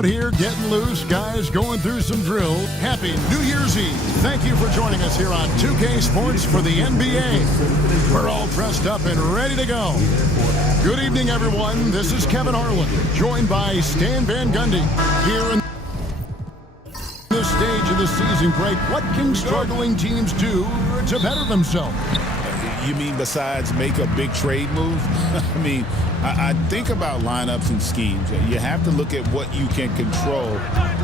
out here getting loose, guys going through some drills. Happy New Year's Eve. Thank you for joining us here on 2K Sports for the NBA. We're all dressed up and ready to go. Good evening, everyone. This is Kevin Harlan, joined by Stan Van Gundy. Here in this stage of the season break, what can struggling teams do to better themselves? You mean besides make a big trade move? I think about lineups and schemes. You have to look at what you can control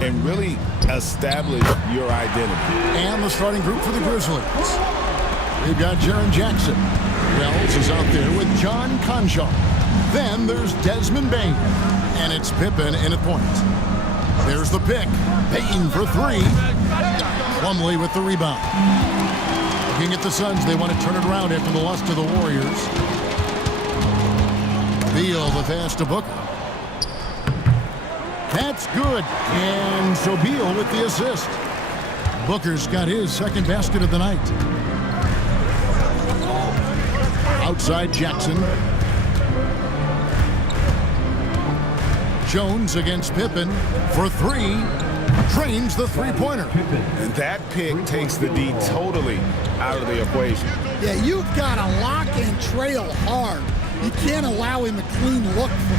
and really establish your identity. And the starting group for the Grizzlies. We've got Jaren Jackson. Wells is out there with John Conchar. Then there's Desmond Bane. And it's Pippen in at point. There's the pick. Payton for three. Plumlee with the rebound. Looking at the Suns, they want to turn it around after the loss to the Warriors. Beal the pass to Booker. That's good. And so Beal with the assist. Booker's got his second basket of the night. Outside Jackson. Jones against Pippen for three. Drains the three-pointer. And that pick takes the D totally out of the equation. Yeah, you've got to lock and trail hard. You can't allow him a clean look from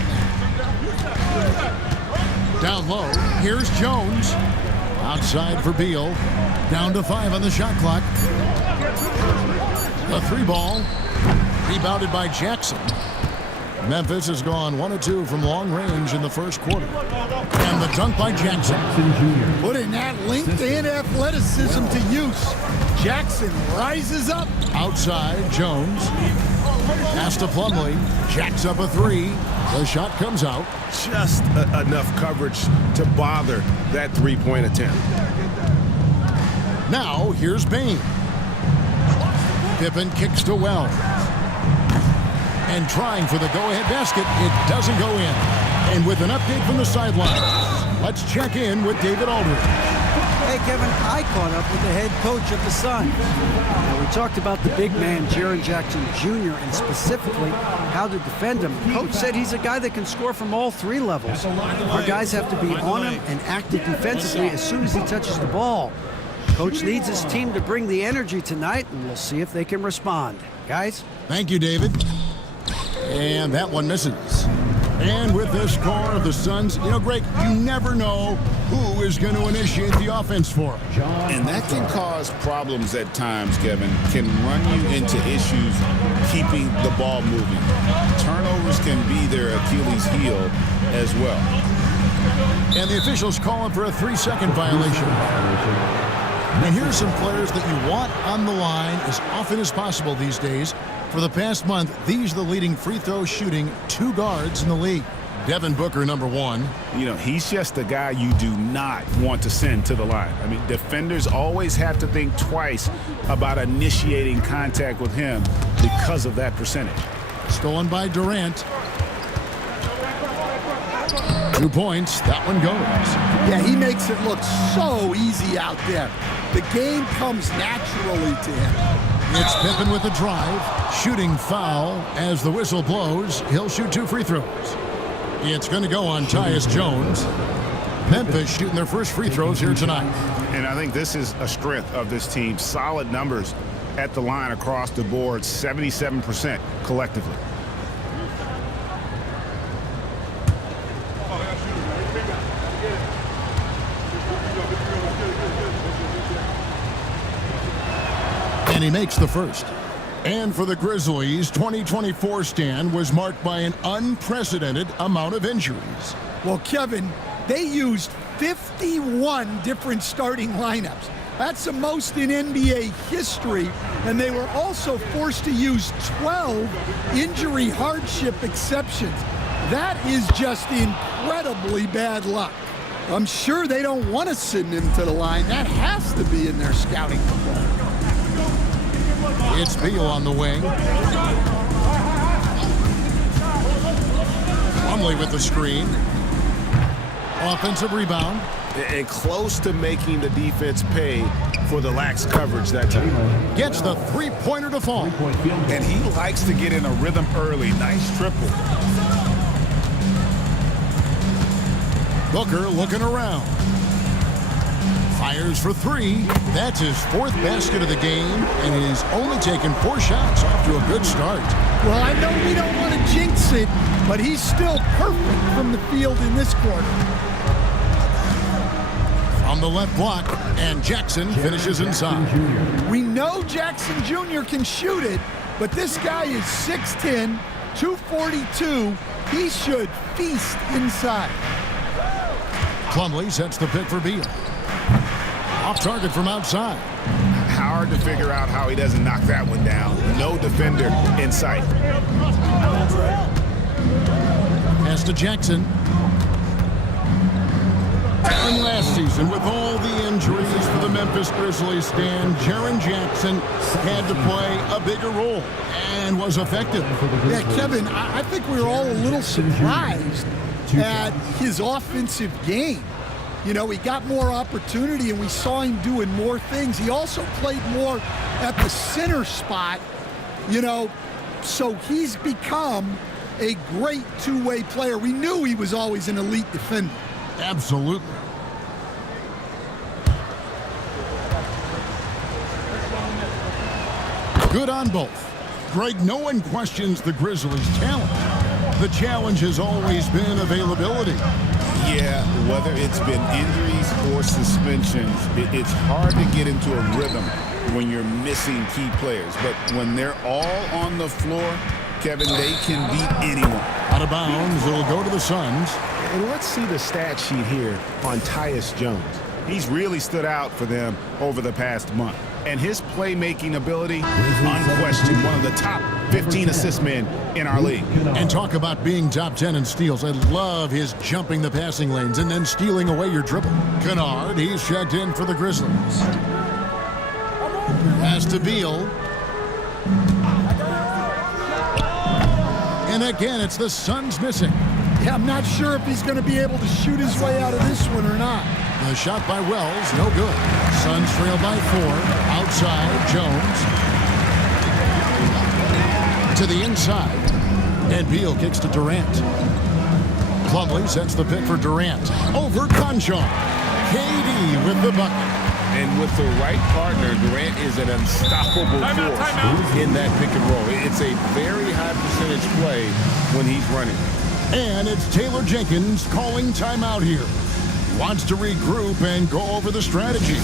that. Down low, here's Jones. Outside for Beal. Down to 5 on the shot clock. The three ball. Rebounded by Jackson. Memphis has gone 1 of 2 from long range in the first quarter. And the dunk by Jackson. Putting that LinkedIn athleticism to use. Jackson rises up. Outside, Jones. Pass to Plumlee. Jacks up a three. The shot comes out. Just enough coverage to bother that three-point attempt. Now, here's Bane. Pippen kicks to Wells. And trying for the go-ahead basket, it doesn't go in. And with an update from the sideline, let's check in with David Aldridge. Hey, Kevin, I caught up with the head coach of the Suns. Now, we talked about the big man, Jaren Jackson Jr., and specifically how to defend him. Coach said he's a guy that can score from all three levels. Our guys have to be on him and active defensively as soon as he touches the ball. Coach needs his team to bring the energy tonight, and we'll see if they can respond. Guys? Thank you, David. And that one misses. And with this score of the Suns, you know, Greg, you never know who is going to initiate the offense for them. And that can cause problems at times, Kevin. Can run you into issues keeping the ball moving. Turnovers can be their Achilles heel as well. And the officials calling for a 3-second violation. And here's some players that you want on the line as often as possible these days. For the past month, these are the leading free throw shooting 2 guards in the league. Devin Booker, number 1. You know, he's just the guy you do not want to send to the line. I mean, defenders always have to think twice about initiating contact with him because of that percentage. Stolen by Durant. 2 points. That one goes. Yeah, he makes it look so easy out there. The game comes naturally to him. It's Pippen with the drive. Shooting foul as the whistle blows. He'll shoot 2 free throws. It's going to go on Tyus Jones. Memphis shooting their first free throws here tonight. And I think this is a strength of this team. Solid numbers at the line across the board. 77% collectively. And he makes the first. And for the Grizzlies, 2024 stand was marked by an unprecedented amount of injuries. Well, Kevin, they used 51 different starting lineups. That's the most in NBA history. And they were also forced to use 12 injury hardship exceptions. That is just incredibly bad luck. I'm sure they don't want to send him to the line. That has to be in their scouting report. It's Beal on the wing. Plumlee with the screen. Offensive rebound. And close to making the defense pay for the lax coverage that time. Gets the three-pointer to fall. And he likes to get in a rhythm early. Nice triple. Booker looking around. Fires for three. That's his fourth basket of the game, and he's only taken 4 shots off to a good start. Well, I know we don't want to jinx it, but he's still perfect from the field in this quarter. From the left block, and Jackson finishes inside. We know Jackson Jr. can shoot it, but this guy is 6'10", 242. He should feast inside. Plumlee sets the pick for Beal. Off target from outside. Hard to figure out how he doesn't knock that one down. No defender in sight. Pass to Jackson. And last season, with all the injuries for the Memphis Grizzlies, Stan, Jaren Jackson had to play a bigger role and was effective. Yeah, Kevin, I think we were all a little surprised at his offensive game. You know, he got more opportunity, and we saw him doing more things. He also played more at the center spot, you know, so he's become a great two-way player. We knew he was always an elite defender. Absolutely. Good on both. Greg, no one questions the Grizzlies' talent. The challenge has always been availability. Yeah, whether it's been injuries or suspensions, it's hard to get into a rhythm when you're missing key players. But when they're all on the floor, Kevin, they can beat anyone. Out of bounds, it'll go to the Suns. And let's see the stat sheet here on Tyus Jones. He's really stood out for them over the past month. And his playmaking ability, unquestioned, one of the top 15 assist men in our league. And talk about being top 10 in steals. I love his jumping the passing lanes and then stealing away your dribble. Kennard, he's checked in for the Grizzlies. Pass to Beal. And again, it's the Suns missing. Yeah, I'm not sure if he's going to be able to shoot his way out of this one or not. The shot by Wells, no good. Suns trail by 4. Outside, Jones. To the inside. And Beal kicks to Durant. Plumlee sets the pick for Durant. Over Conchon. KD with the bucket. And with the right partner, Durant is an unstoppable force in that pick and roll. It's a very high percentage play when he's running. And it's Taylor Jenkins calling timeout here. Wants to regroup and go over the strategy. Get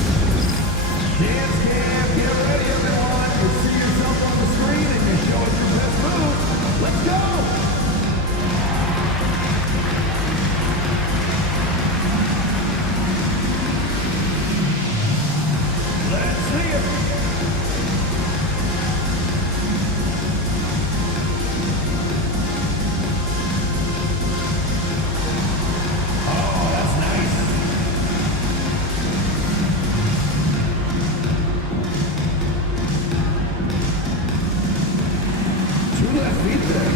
ready, everyone. You see yourself on the screen and you show us your best move. Let's go. Let's see it. Oh, that's nice. Two left feet there.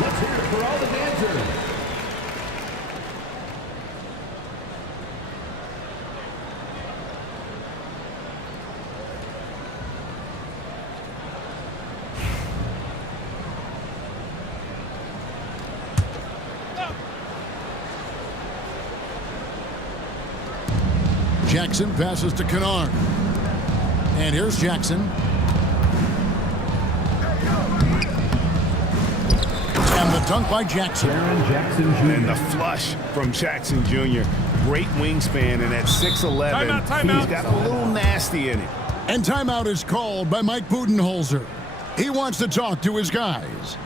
Let's hear it for all the dancers. Jackson passes to Kennard. And here's Jackson. And the dunk by Jackson. Jackson Jr. And the flush from Jackson Jr. Great wingspan, and at 6'11", he's got a little nasty in it. And timeout is called by Mike Budenholzer. He wants to talk to his guys.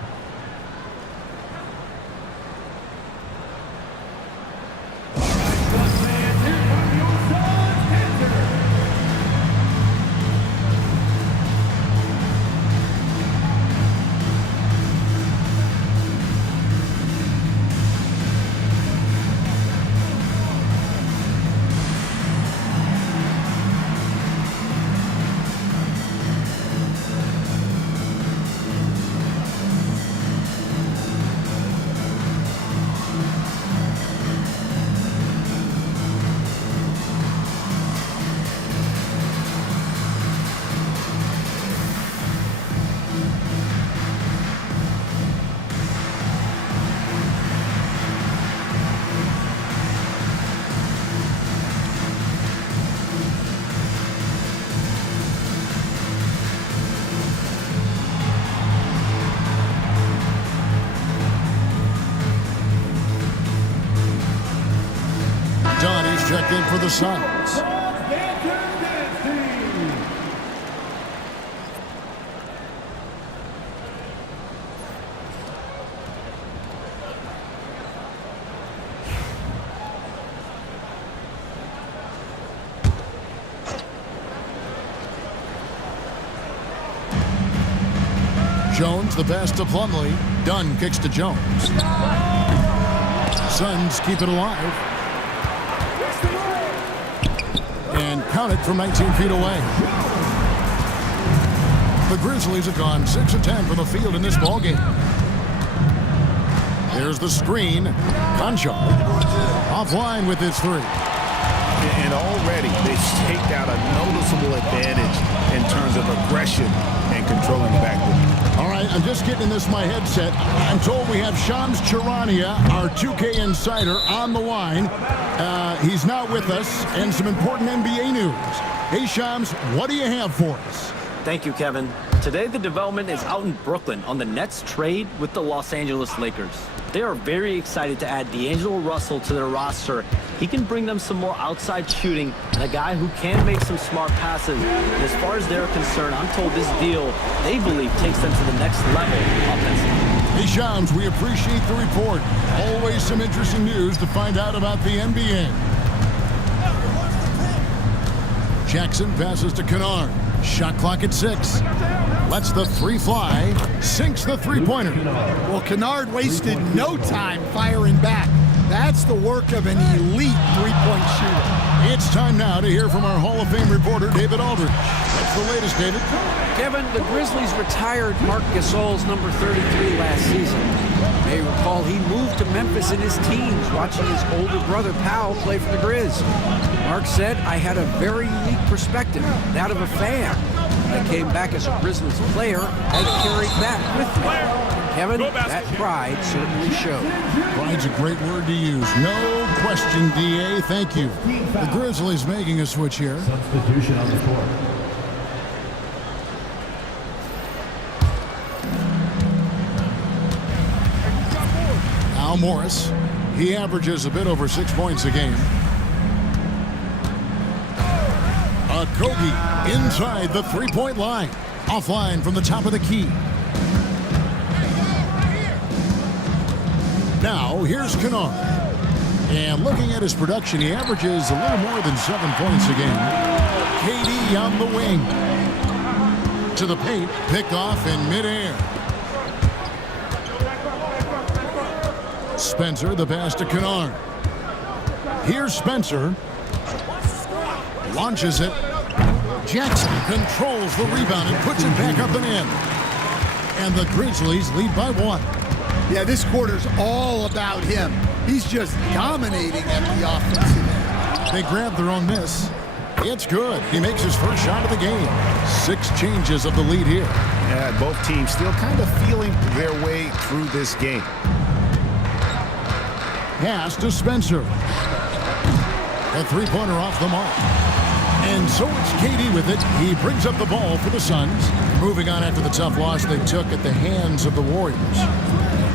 second for the Suns. Jones, the pass to Plumlee. Dunn kicks to Jones. Suns keep it alive. And count it from 19 feet away. The Grizzlies have gone 6 of 10 from the field in this ballgame. There's the screen. Conchar offline with his three. And already they've staked out a noticeable advantage in terms of aggression and controlling the backcourt. All right, I'm just getting this in my headset. I'm told we have Shams Charania, our 2K insider, on the line. He's not with us, and some important NBA news. Hey, Shams, what do you have for us? Thank you, Kevin. Today, the development is out in Brooklyn on the Nets trade with the Los Angeles Lakers. They are very excited to add D'Angelo Russell to their roster. He can bring them some more outside shooting and a guy who can make some smart passes. And as far as they're concerned, I'm told this deal, they believe, takes them to the next level offensively. Hey, Shams, we appreciate the report. Always some interesting news to find out about the NBA. Jackson passes to Kennard. Shot clock at 6. Lets the three fly. Sinks the three-pointer. Well, Kennard wasted no time firing back. That's the work of an elite three-point shooter. It's time now to hear from our Hall of Fame reporter, David Aldridge. What's the latest, David? Kevin, the Grizzlies retired Marc Gasol's number 33 last season. You may recall he moved to Memphis in his teens, watching his older brother Powell play for the Grizz. Marc said, "I had a very unique perspective, that of a fan. When I came back as a Grizzlies player, I carried that with me." Kevin, that pride certainly showed. Pride's a great word to use. No question, DA. Thank you. The Grizzlies making a switch here. Substitution on the court. Al Morris. He averages a bit over 6 points a game. Kogi inside the three-point line. Offline from the top of the key. Now, here's Kennard. And looking at his production, he averages a little more than 7 points a game. KD on the wing. To the paint, picked off in midair. Spencer, the pass to Kennard. Here's Spencer. Launches it. Jackson controls the rebound and puts it back up and in. And the Grizzlies lead by 1. Yeah, this quarter's all about him. He's just dominating at the offensive end. They grab their own miss. It's good. He makes his first shot of the game. 6 changes of the lead here. Yeah, both teams still kind of feeling their way through this game. Pass to Spencer. A three-pointer off the mark. And so it's KD with it. He brings up the ball for the Suns. Moving on after the tough loss they took at the hands of the Warriors.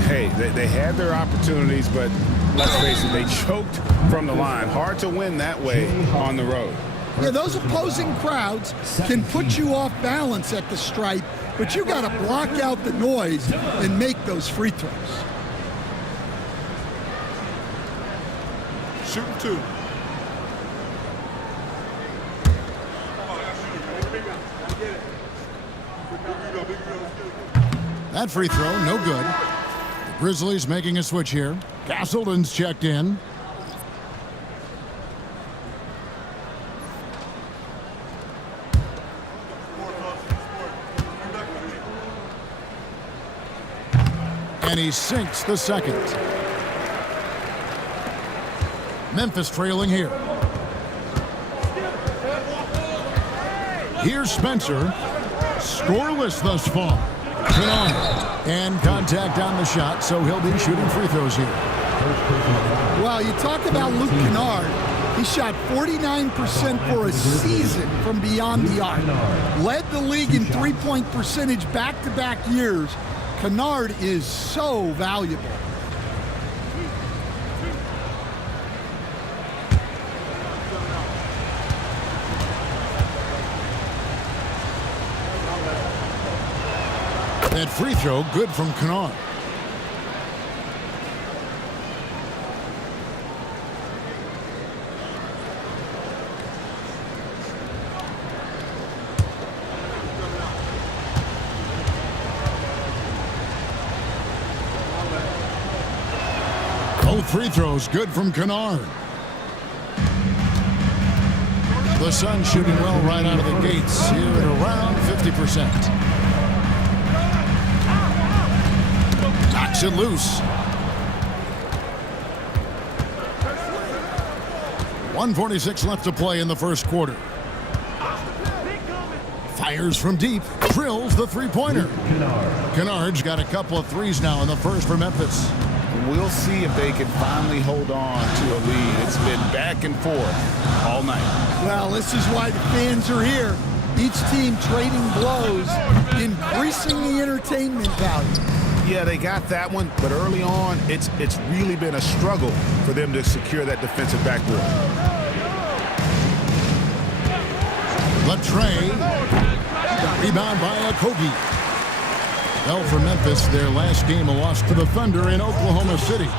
Hey, they had their opportunities, but let's face it, they choked from the line. Hard to win that way on the road. Yeah, those opposing crowds can put you off balance at the stripe, but you got to block out the noise and make those free throws. Shooting 2. That free throw, no good. The Grizzlies making a switch here. Castleton's checked in. And he sinks the second. Memphis trailing here. Here's Spencer. Scoreless thus far. And contact on the shot, so he'll be shooting free throws here. Well, you talk about Luke Kennard. He shot 49% for a season from beyond the arc. Led the league in three-point percentage back-to-back years. Kennard is so valuable. That free throw good from Kennard. Both free throws good from Kennard. The Suns shooting well right out of the gates here at around 50%. Knocks it loose. 1:46 left to play in the first quarter. Fires from deep. Drills the three-pointer. Kennard's got a couple of threes now in the first for Memphis. We'll see if they can finally hold on to a lead. It's been back and forth all night. Well, this is why the fans are here. Each team trading blows, increasing the entertainment value. Yeah, they got that one, but early on, it's really been a struggle for them to secure that defensive backboard. Latrey. Rebound by Okogie. Well, for Memphis, their last game a loss to the Thunder in Oklahoma City.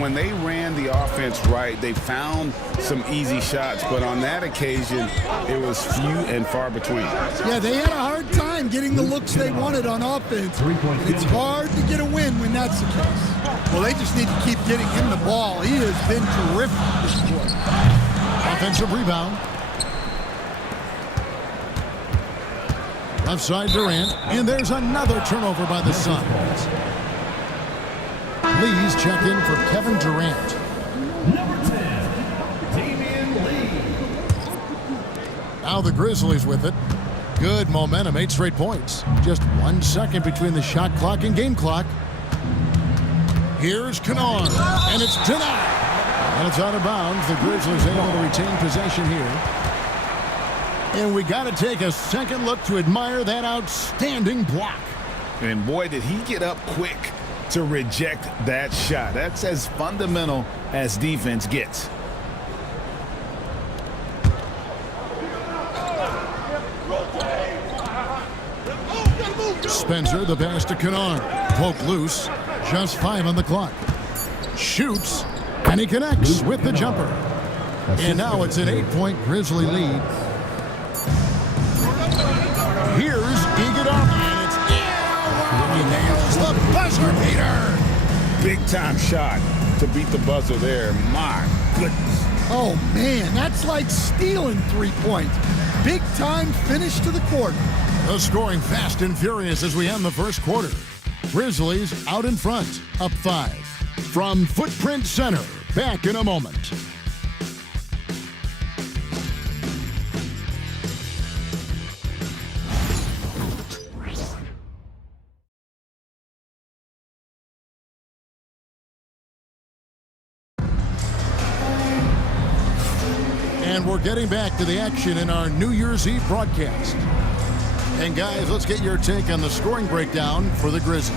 When they ran the offense right, they found some easy shots, but on that occasion, it was few and far between. Yeah, they had a hard time getting the looks they wanted on offense. It's hard to get a win when that's the case. Well, they just need to keep getting him the ball. He has been terrific this quarter. Offensive rebound. Left side Durant, and there's another turnover by the Suns. Lee's checked in for Kevin Durant. Number 10, Damian Lee. Now the Grizzlies with it. Good momentum, 8 straight points. Just 1 second between the shot clock and game clock. Here's Kennard, and it's denied. And it's out of bounds. The Grizzlies able to retain possession here. And we got to take a second look to admire that outstanding block. And boy, did he get up quick to reject that shot. That's as fundamental as defense gets. Spencer, the pass to Kennard. Poke loose. Just 5 on the clock. Shoots, and he connects with the jumper. And now it's an 8-point Grizzly lead. Here's Iguodala, and it's he nails the buzzer beater. Big time shot to beat the buzzer there. My goodness. Oh, man, that's like stealing 3 points. Big time finish to the quarter. The scoring fast and furious as we end the first quarter. Grizzlies out in front, up 5. From Footprint Center, back in a moment. And we're getting back to the action in our New Year's Eve broadcast. And guys, let's get your take on the scoring breakdown for the Grizzlies.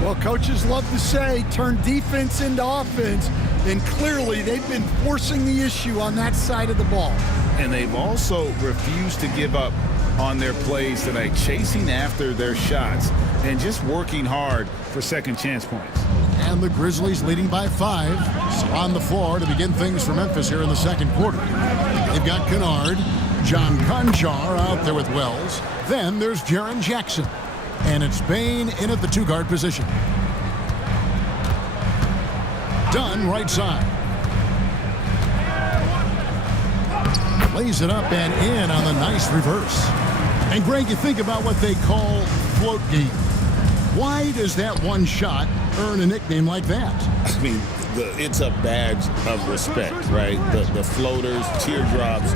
Well, coaches love to say turn defense into offense, and clearly they've been forcing the issue on that side of the ball. And they've also refused to give up on their plays tonight, chasing after their shots and just working hard for second chance points. And the Grizzlies leading by 5. So on the floor to begin things for Memphis here in the second quarter. They've got Kennard, John Conchar out there with Wells. Then there's Jaren Jackson. And it's Bane in at the 2-guard position. Dunn right side. Lays it up and in on the nice reverse. And Greg, you think about what they call float game. Why does that one shot earn a nickname like that? I mean, it's a badge of respect, right? The floaters, teardrops,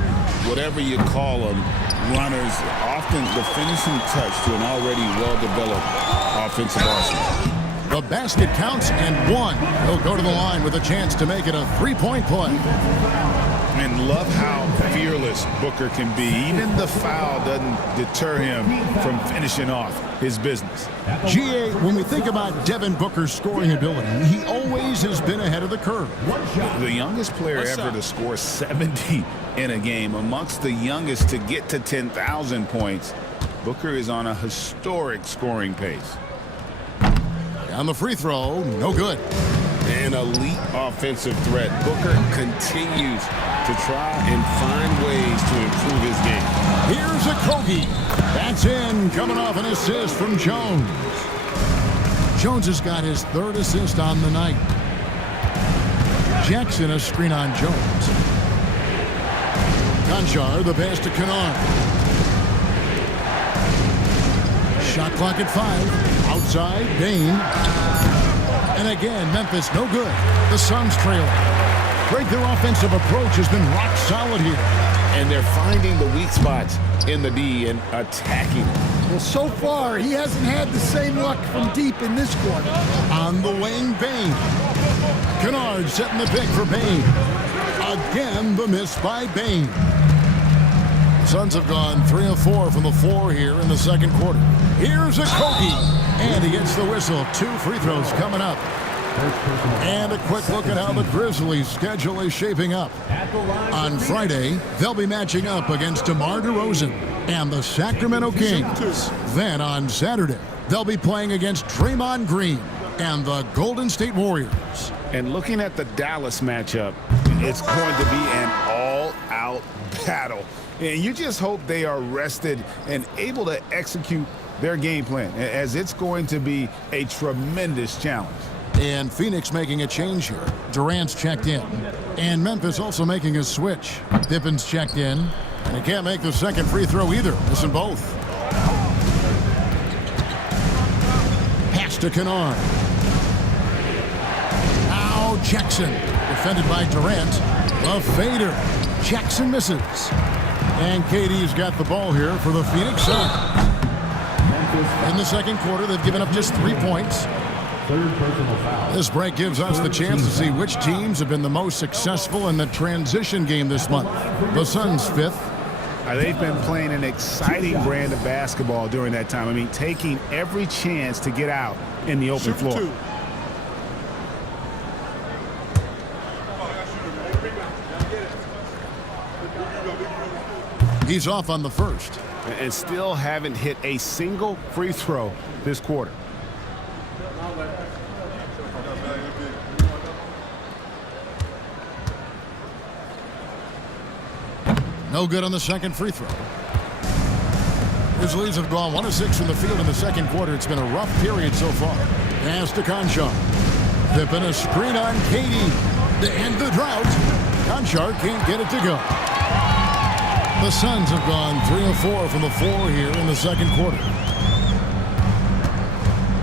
whatever you call them, runners, often the finishing touch to an already well-developed offensive arsenal. The basket counts and 1. He'll go to the line with a chance to make it a 3-point play. And love how fearless Booker can be. Even the foul doesn't deter him from finishing off his business. GA, when we think about Devin Booker's scoring ability, he always has been ahead of the curve. The youngest player ever to score 70 in a game, amongst the youngest to get to 10,000 points. Booker is on a historic scoring pace. And the free throw, no good. An elite offensive threat. Booker continues to try and find ways to improve his game. Here's a Kogi. That's in, coming off an assist from Jones. Jones has got his third assist on the night. Jackson a screen on Jones. Conchar, the pass to Kennard. Shot clock at 5. Outside, Bain. And again, Memphis no good. The Suns trail. Great, their offensive approach has been rock solid here. And they're finding the weak spots in the D and attacking it. Well, so far, he hasn't had the same luck from deep in this quarter. On the wing, Bain. Kennard setting the pick for Bain. Again, the miss by Bain. Suns have gone 3 of 4 from the floor here in the second quarter. Here's a Kogi. And he gets the whistle. 2 free throws coming up. And a quick look at how the Grizzlies' schedule is shaping up. On Friday, they'll be matching up against DeMar DeRozan and the Sacramento Kings. Then on Saturday, they'll be playing against Draymond Green and the Golden State Warriors. And looking at the Dallas matchup, it's going to be an all-out battle. And you just hope they are rested and able to execute their game plan, as it's going to be a tremendous challenge. And Phoenix making a change here. Durant's checked in. And Memphis also making a switch. Pippen's checked in. And he can't make the second free throw either. Missing both. Pass to Kennard. Now Jackson. Defended by Durant. A fader. Jackson misses. And KD's got the ball here for the Phoenix side. In the second quarter, they've given up just 3 points. Third personal foul. This break gives us the chance to see which teams have been the most successful in the transition game this month. The Suns 5th. They've been playing an exciting brand of basketball during that time. I mean, taking every chance to get out in the open floor. He's off on the first. And still haven't hit a single free throw this quarter. No good on the second free throw. Grizzlies have gone 1 of 6 from the field in the second quarter. It's been a rough period so far. Pass to Conchar. Pippen a screen on KD. To end the drought. Conchar can't get it to go. The Suns have gone 3 of 4 from the floor here in the second quarter.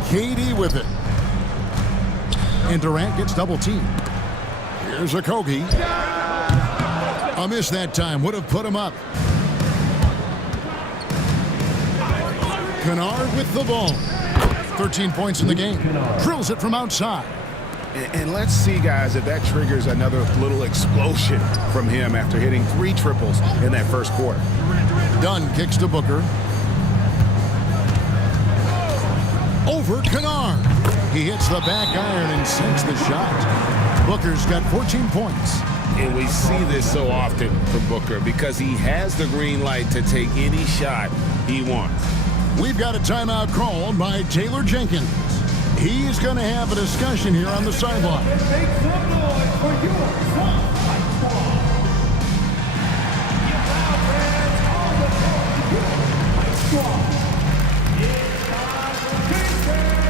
KD with it. And Durant gets double teamed. Here's a Kogi. A miss that time. Would have put him up. Kennard with the ball. 13 points in the game. Drills it from outside. And let's see, guys, if that triggers another little explosion from him after hitting 3 triples in that first quarter. Dunn kicks to Booker. Over Kennard. He hits the back iron and sinks the shot. Booker's got 14 points. And we see this so often from Booker because he has the green light to take any shot he wants. We've got a timeout called by Taylor Jenkins. He's going to have a discussion here on the sideline. Make some noise for your Suns Fight Squad. Get loud, fans, on the court, your Fight Squad. It's time for defense.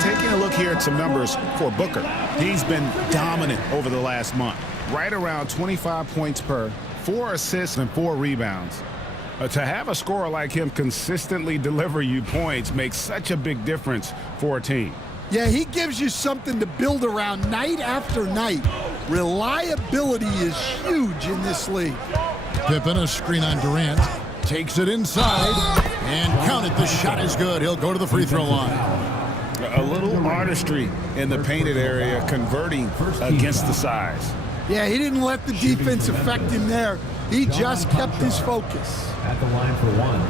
Taking a look here at some numbers for Booker. He's been dominant over the last month. Right around 25 points per, 4 assists and 4 rebounds. To have a scorer like him consistently deliver you points makes such a big difference for a team. Yeah, he gives you something to build around night after night. Reliability is huge in this league. Pippen, a screen on Durant. Takes it inside. And count it. The shot is good. He'll go to the free throw line. A little artistry in the painted area, converting against the size. Yeah, he didn't let the defense affect him there. He just kept his focus. At the line for one.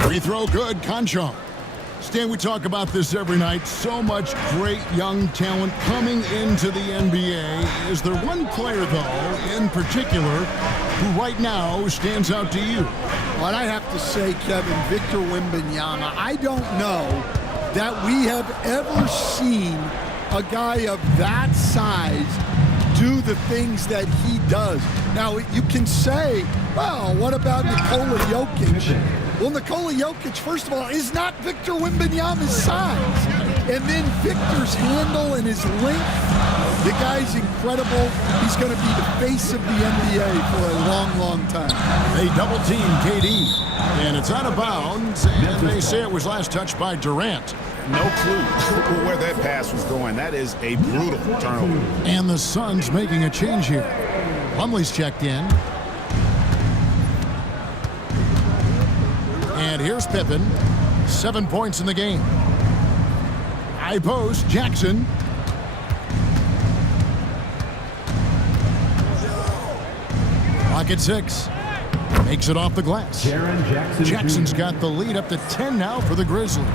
Free throw good. Conchon. Stan, we talk about this every night. So much great young talent coming into the NBA. Is there one player, though, in particular, who right now stands out to you? What I have to say, Kevin, Victor Wembanyama, I don't know that we have ever seen a guy of that size do the things that he does. Now, you can say, well, what about Nikola Jokic? Well, Nikola Jokic, first of all, is not Victor Wembanyama's size. And then Victor's handle and his length, the guy's incredible. He's going to be the face of the NBA for a long, long time. They double team KD, and it's out of bounds, and they say it was last touched by Durant. No clue where that pass was going. That is a brutal turnover. And the Suns making a change here. Plumlee's checked in. And here's Pippen. 7 points in the game. High post, Jackson. Clock at 6. Makes it off the glass. Jackson's got the lead up to 10 now for the Grizzlies.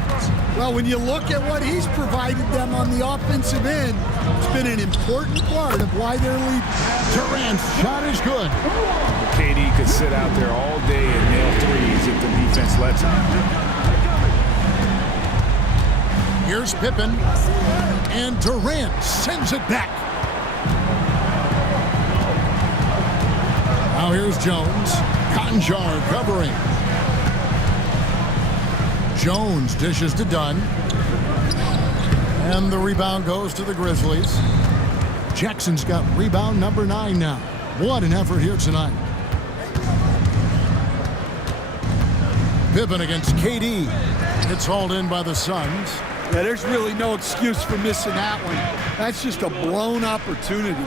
Well, when you look at what he's provided them on the offensive end, it's been an important part of why they're leading. Durant's shot is good. KD could sit out there all day and nail threes if the defense lets him. Here's Pippen, and Durant sends it back. Now here's Jones. Conjar covering. Jones dishes to Dunn. And the rebound goes to the Grizzlies. Jackson's got rebound number 9 now. What an effort here tonight. Pippen against KD. It's hauled in by the Suns. Yeah, there's really no excuse for missing that one. That's just a blown opportunity.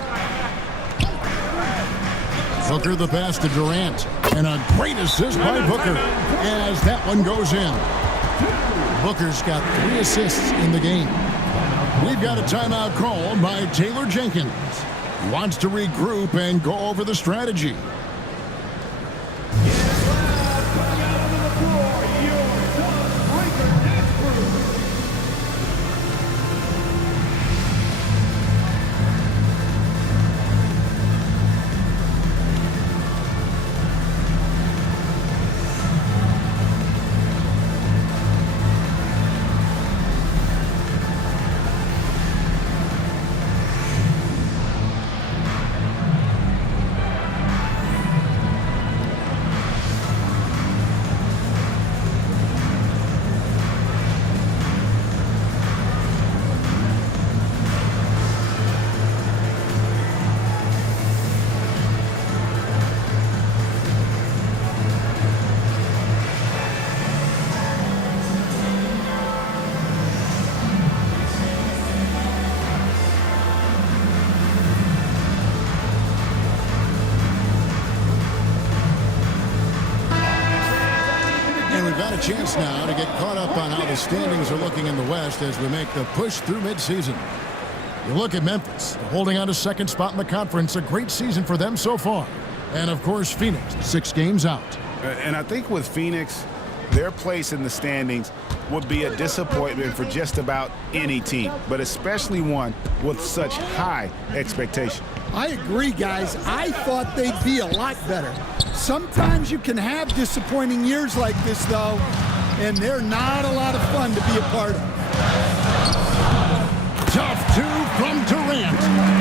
Booker the pass to Durant. And a great assist by Booker as that one goes in. Booker's got 3 assists in the game. We've got a timeout called by Taylor Jenkins. He wants to regroup and go over the strategy. Chance now to get caught up on how the standings are looking in the West as we make the push through midseason. You look at Memphis, holding on to second spot in the conference. A great season for them so far. And, of course, Phoenix, 6 games out. And I think with Phoenix, their place in the standings would be a disappointment for just about any team, but especially one with such high expectation. I agree, guys. I thought they'd be a lot better. Sometimes you can have disappointing years like this, though, and they're not a lot of fun to be a part of. Tough two from Durant.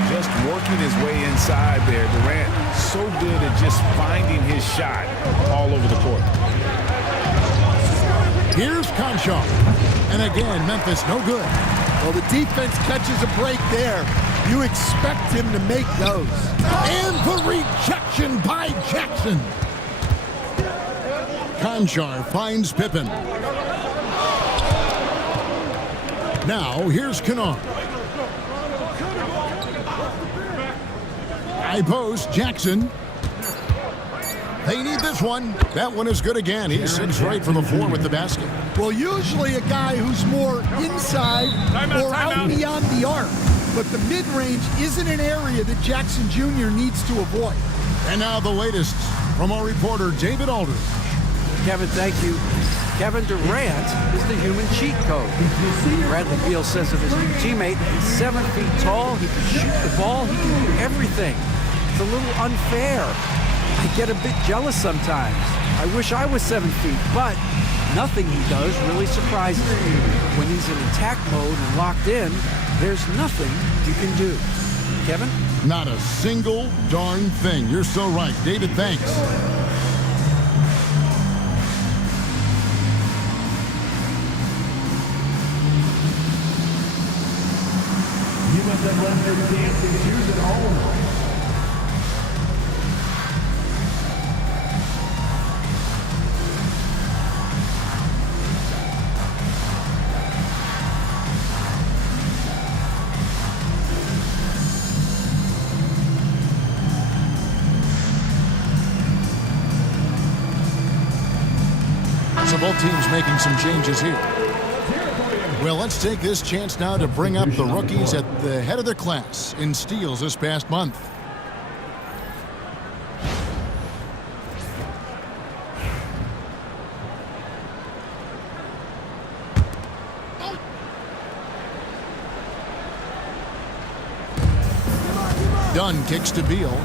Just working his way inside there. Durant so good at just finding his shot all over the court. Here's Conchar. And again, Memphis no good. Well, the defense catches a break there. You expect him to make those. And the rejection by Jackson. Conchar finds Pippen. Now, here's Kennard. High post, Jackson. They need this one. That one is good again. He's 6 right from the floor with the basket. Well, usually a guy who's more inside or out beyond the arc. But the mid-range isn't an area that Jackson Jr. needs to avoid. And now the latest from our reporter, David Aldridge. Kevin, thank you. Kevin Durant is the human cheat code. Bradley Beal says of his new teammate, he's 7 feet tall, he can shoot the ball, he can do everything. It's a little unfair. I get a bit jealous sometimes. I wish I was 7 feet, but nothing he does really surprises me. When he's in attack mode and locked in, there's nothing you can do. Kevin? Not a single darn thing. You're so right. David, thanks. You must have left your dancing shoes at home. So both teams making some changes here. Well, let's take this chance now to bring up the rookies at the head of their class in steals this past month. Dunn kicks to Beal.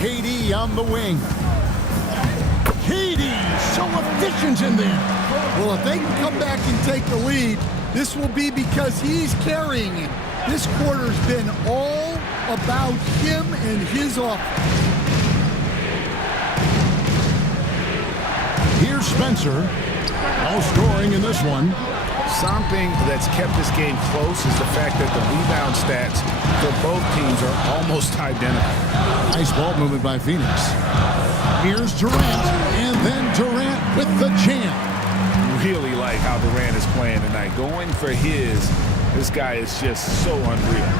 KD on the wing. KD so efficient in there. Well, if they can come back and take the lead, this will be because he's carrying it. This quarter's been all about him and his offense. Here's Spencer. All scoring in this one. Something that's kept this game close is the fact that the rebound stats for both teams are almost identical. Nice ball movement by Phoenix. Here's Durant, and then Durant with the jam. Really like how Durant is playing tonight. Going for his, this guy is just so unreal.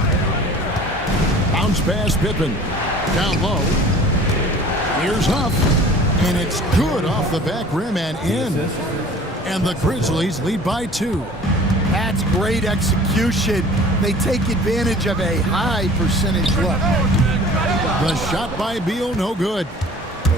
Bounce pass Pippen. Down low. Here's Huff, and it's good off the back rim and in. And the Grizzlies lead by 2. That's great execution. They take advantage of a high percentage look. The shot by Beal, no good.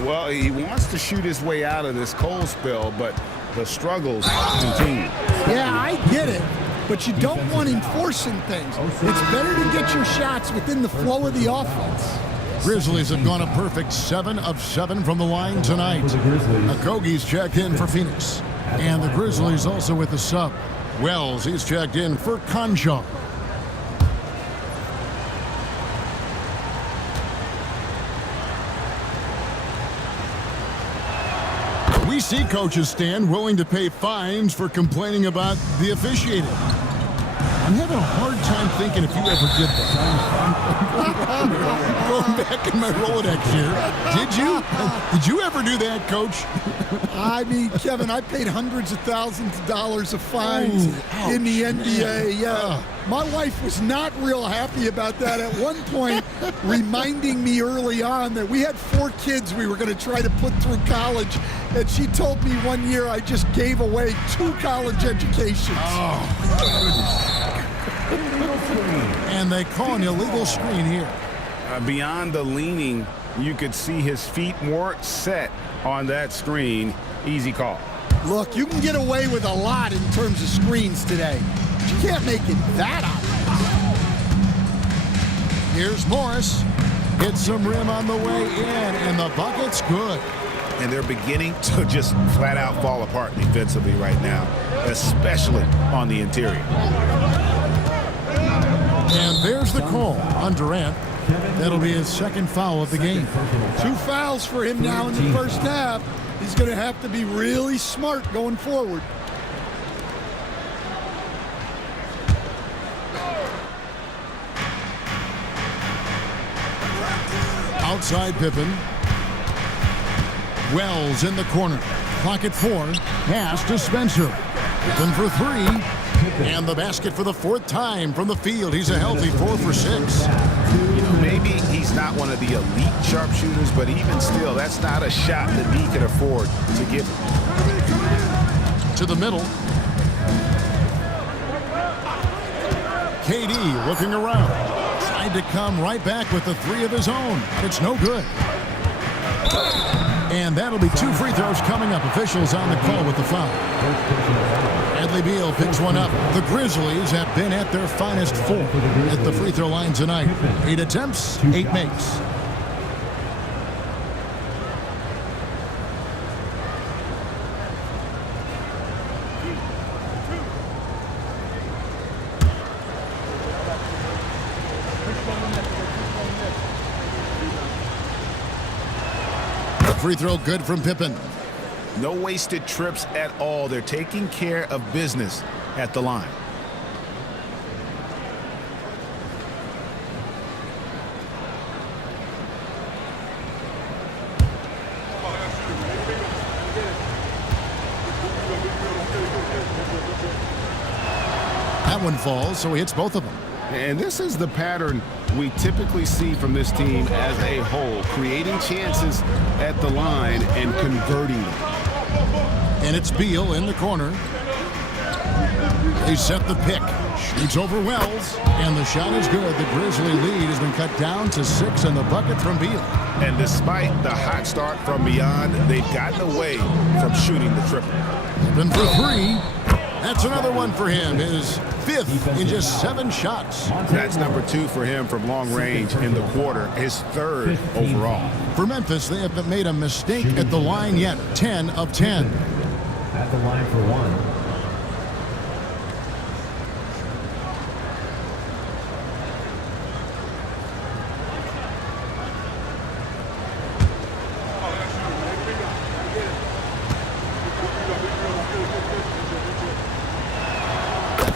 Well, he wants to shoot his way out of this cold spell, but the struggles continue. Yeah, I get it. But you don't want him forcing things. It's better to get your shots within the flow of the offense. Grizzlies have gone a perfect 7 of 7 from the line tonight. Okogie's checked in for Phoenix. And the Grizzlies also with the sub. Wells, he's checked in for Conchar. We see coaches stand willing to pay fines for complaining about the officiating. I'm having a hard time thinking if you ever did that. Going back in my Rolodex here. Did you ever do that, Coach? I mean, Kevin, I paid hundreds of thousands of dollars of fines in the NBA. Yeah. My wife was not real happy about that at one point, reminding me early on that we had 4 kids we were going to try to put through college. And she told me one year I just gave away 2 college educations. And they call an illegal screen here. Beyond the leaning, you could see his feet weren't set on that screen. Easy call. Look, you can get away with a lot in terms of screens today. But you can't make it that obvious. Here's Morris. Hits some rim on the way in, and the bucket's good. and they're beginning to just flat out fall apart defensively right now, especially on the interior. And there's the call on Durant. That'll be his second foul of the game. 2 fouls for him now in the first half. He's going to have to be really smart going forward. Outside Pippen. Wells in the corner. Clock at 4. Pass to Spencer. Pippen for 3. And the basket for the 4th time from the field. He's a healthy 4 for 6. Maybe he's not one of the elite sharpshooters, but even still, that's not a shot that he can afford to give. To the middle. KD looking around. Tried to come right back with the 3 of his own. It's no good. And that'll be 2 free throws coming up. Officials on the call with the foul. Bradley Beal picks one up. The Grizzlies have been at their finest 4 at the free throw line tonight. 8 attempts, 8 makes. Free throw good from Pippen. No wasted trips at all. They're taking care of business at the line. That one falls, so he hits both of them. And this is the pattern we typically see from this team as a whole, creating chances at the line and converting them. And it's Beal in the corner. They set the pick. Shoots over Wells, and the shot is good. The Grizzly lead has been cut down to 6 in the bucket from Beal. And despite the hot start from beyond, they've gotten away from shooting the triple. Pippen for 3. That's another one for him. His 5th in just 7 shots. That's number 2 for him from long range in the quarter. His 3rd overall. For Memphis, they haven't made a mistake at the line yet. 10 of 10. At the line for 1.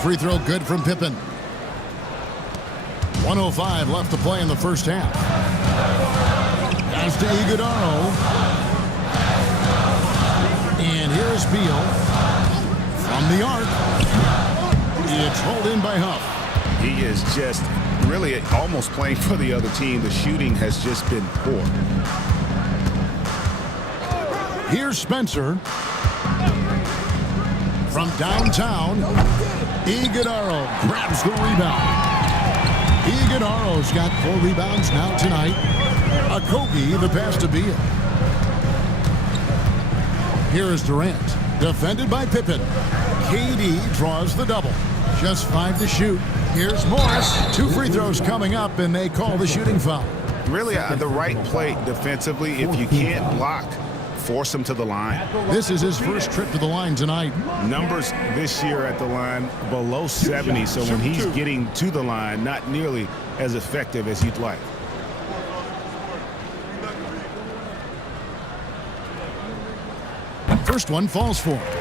Free throw good from Pippen. 1:05 left to play in the first half. Pass to Iguodala. And here's Beal. From the arc. It's rolled in by Huff. He is just really almost playing for the other team. The shooting has just been poor. Here's Spencer. From downtown. Iguodala grabs the rebound. Iguodala's got 4 rebounds now tonight. Okogie the pass to Beal. Here is Durant, defended by Pippen. KD draws the double. Just 5 to shoot. Here's Morris. 2 free throws coming up, and they call the shooting foul. Really the right play defensively. If you can't block, force him to the line. This is his first trip to the line tonight. Numbers this year at the line below 70, so when he's getting to the line, not nearly as effective as you'd like. First one falls for him.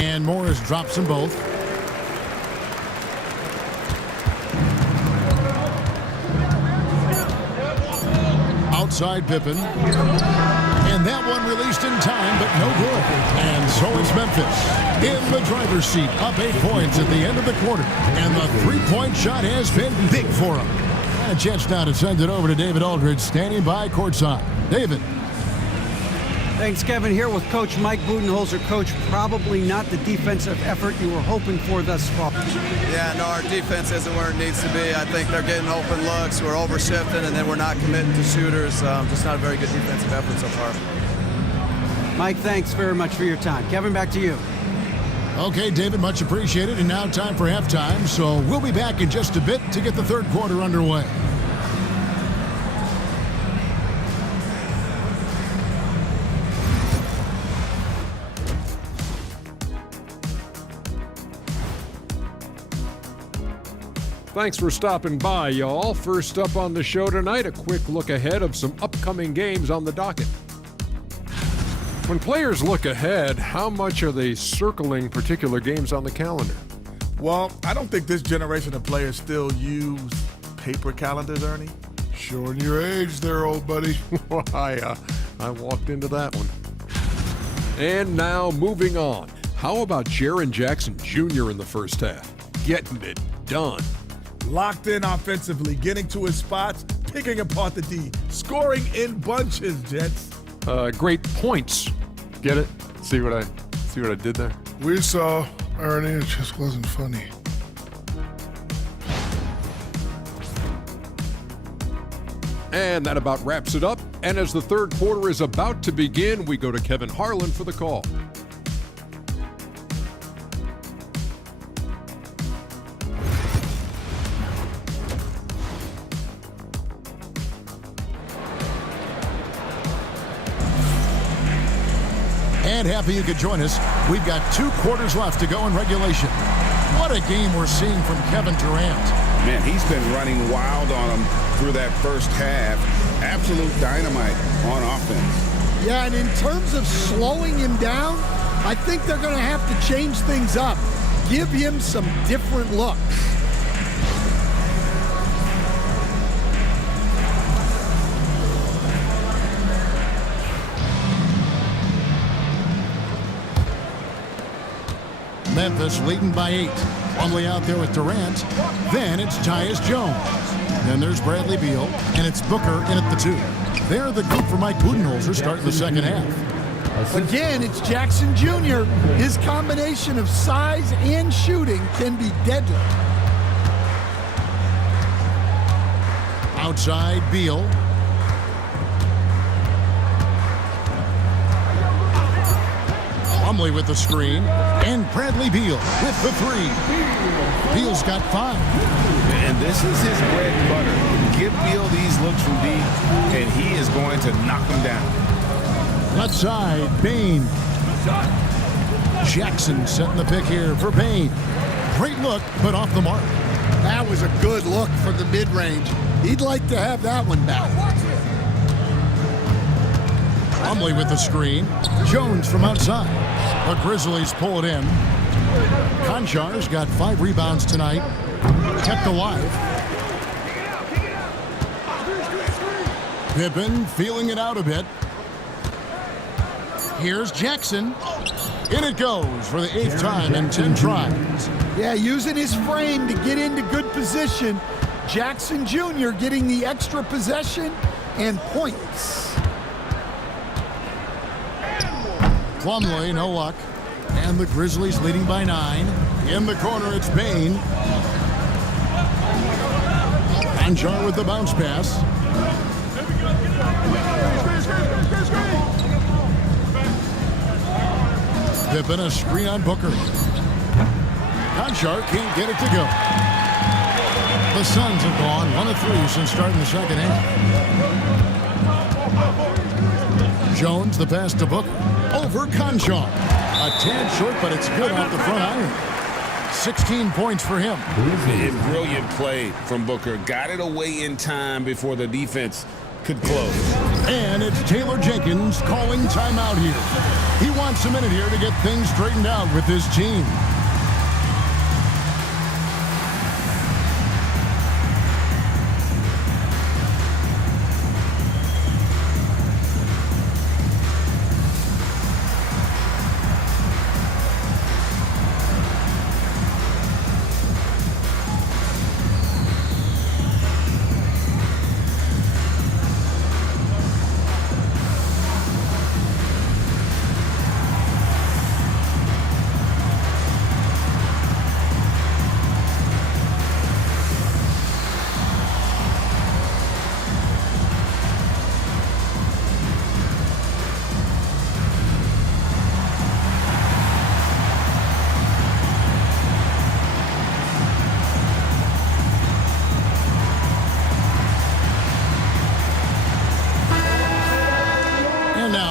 And Morris drops them both. Outside Pippen. And that one released in time, but no good. And so it's Memphis in the driver's seat, up 8 points at the end of the quarter. And the 3-point shot has been big for him. And a chance now to send it over to David Aldridge, standing by courtside. David. Thanks, Kevin. Here with Coach Mike Budenholzer. Coach, probably not the defensive effort you were hoping for thus far. Yeah, no, our defense isn't where it needs to be. I think they're getting open looks, we're overshifting, and then we're not committing to shooters. Just not a very good defensive effort so far. Mike, thanks very much for your time. Kevin, back to you. Okay, David, much appreciated. And now time for halftime. So we'll be back in just a bit to get the third quarter underway. Thanks for stopping by, y'all. First up on the show tonight, a quick look ahead of some upcoming games on the docket. When players look ahead, how much are they circling particular games on the calendar? Well, I don't think this generation of players still use paper calendars, Ernie. Showing your age there, old buddy. I walked into that one. And now, moving on. How about Jaren Jackson Jr. in the first half? Getting it done. Locked in offensively, getting to his spots, picking apart the D, scoring in bunches, gents. Great points. Get it? See what I did there? We saw, Ernie, it just wasn't funny. And that about wraps it up. And as the third quarter is about to begin, we go to Kevin Harlan for the call. And happy you could join us. We've got 2 quarters left to go in regulation. What a game we're seeing from Kevin Durant. Man, he's been running wild on him through that first half. Absolute dynamite on offense. Yeah, and in terms of slowing him down, I think they're going to have to change things up. Give him some different looks. Memphis leading by 8. Plumlee out there with Durant. Then it's Tyus Jones. Then there's Bradley Beal, and it's Booker in at the 2. They're the group for Mike Budenholzer starting the second half. Again, it's Jackson Jr. His combination of size and shooting can be deadly. Outside, Beal. Plumlee with the screen, and Bradley Beal with the 3. Beal's got 5. And this is his bread and butter. Give Beal these looks from deep, and he is going to knock them down. Left side, Bane. Jackson setting the pick here for Bane. Great look, but off the mark. That was a good look from the mid-range. He'd like to have that one back. Plumlee with the screen. Jones from outside. The Grizzlies pull it in. Konchar's got 5 rebounds tonight. Kept alive. Pippen feeling it out a bit. Here's Jackson. In it goes for the 8th time in 10 tries. Yeah, using his frame to get into good position. Jackson Jr. getting the extra possession and points. Plumlee, no luck. And the Grizzlies leading by 9. In the corner, it's Bane. Konchar with the bounce pass. Pippen a screen on Booker. Konchar can't get it to go. The Suns have gone 1 of 3 since starting the second half. Jones, the pass to Booker. Over Konchar. A tad short, but it's good off the front iron. 16 points for him. A brilliant play from Booker. Got it away in time before the defense could close. And it's Taylor Jenkins calling timeout here. He wants a minute here to get things straightened out with his team.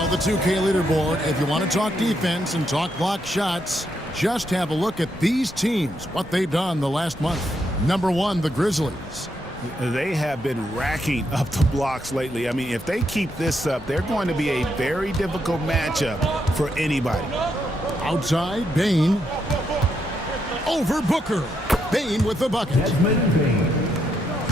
Well, the 2K leaderboard, if you want to talk defense and talk block shots, just have a look at these teams, what they've done the last month. Number 1, the Grizzlies. They have been racking up the blocks lately. I mean, if they keep this up, they're going to be a very difficult matchup for anybody. Outside, Bane. Over Booker. Bane with the bucket.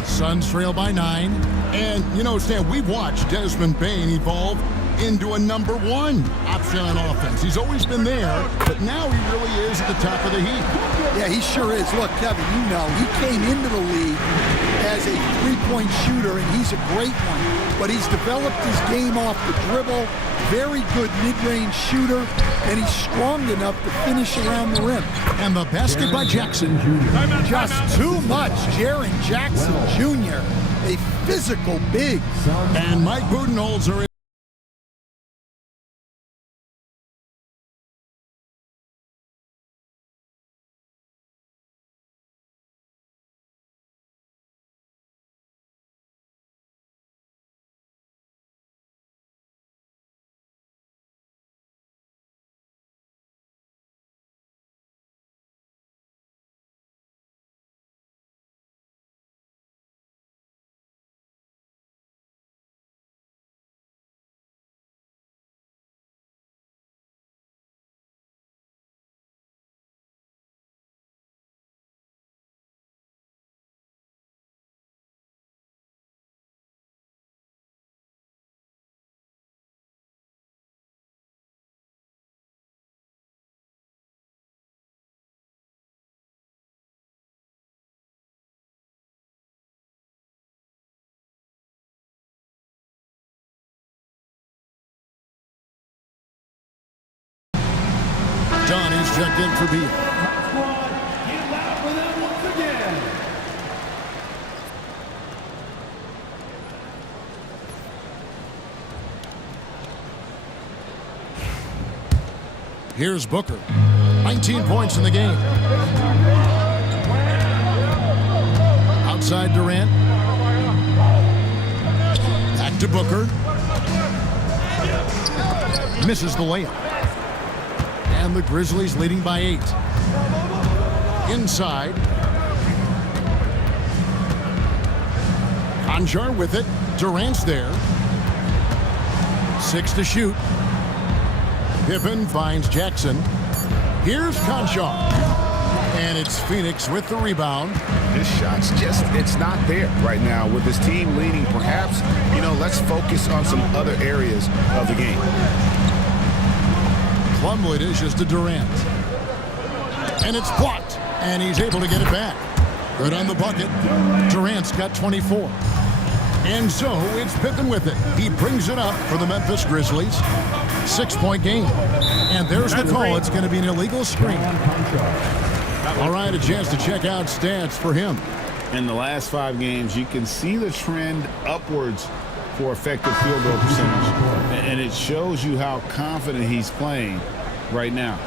Suns trail by 9. And, you know, Stan, we've watched Desmond Bane evolve into a number 1 option on offense. He's always been there, but now he really is at the top of the heap. Yeah, he sure is. Look, Kevin, you know, he came into the league as a three-point shooter, and he's a great one. But he's developed his game off the dribble, very good mid-range shooter, and he's strong enough to finish around the rim. And the basket by Jackson. Just too much. Jaren Jackson Jr., a physical big. And Mike Budenholzer. Donnie's checked in for Beal. Get loud for them once again. Here's Booker. 19 points in the game. Outside Durant. Back to Booker. Misses the layup. And the Grizzlies leading by 8. Inside. Conjar with it. Durant's there. 6 to shoot. Pippen finds Jackson. Here's Conjar. And it's Phoenix with the rebound. This shot's just, it's not there right now with this team leading. Perhaps, you know, let's focus on some other areas of the game. Plumlee dishes to Durant. And it's blocked. And he's able to get it back. Good on the bucket. Durant's got 24. And so it's Pippen with it. He brings it up for the Memphis Grizzlies. 6-point game. And there's the call. It's going to be an illegal screen. All right, a chance to check out stats for him. In the last 5 games, you can see the trend upwards for effective field goal percentage. And it shows you how confident he's playing right now.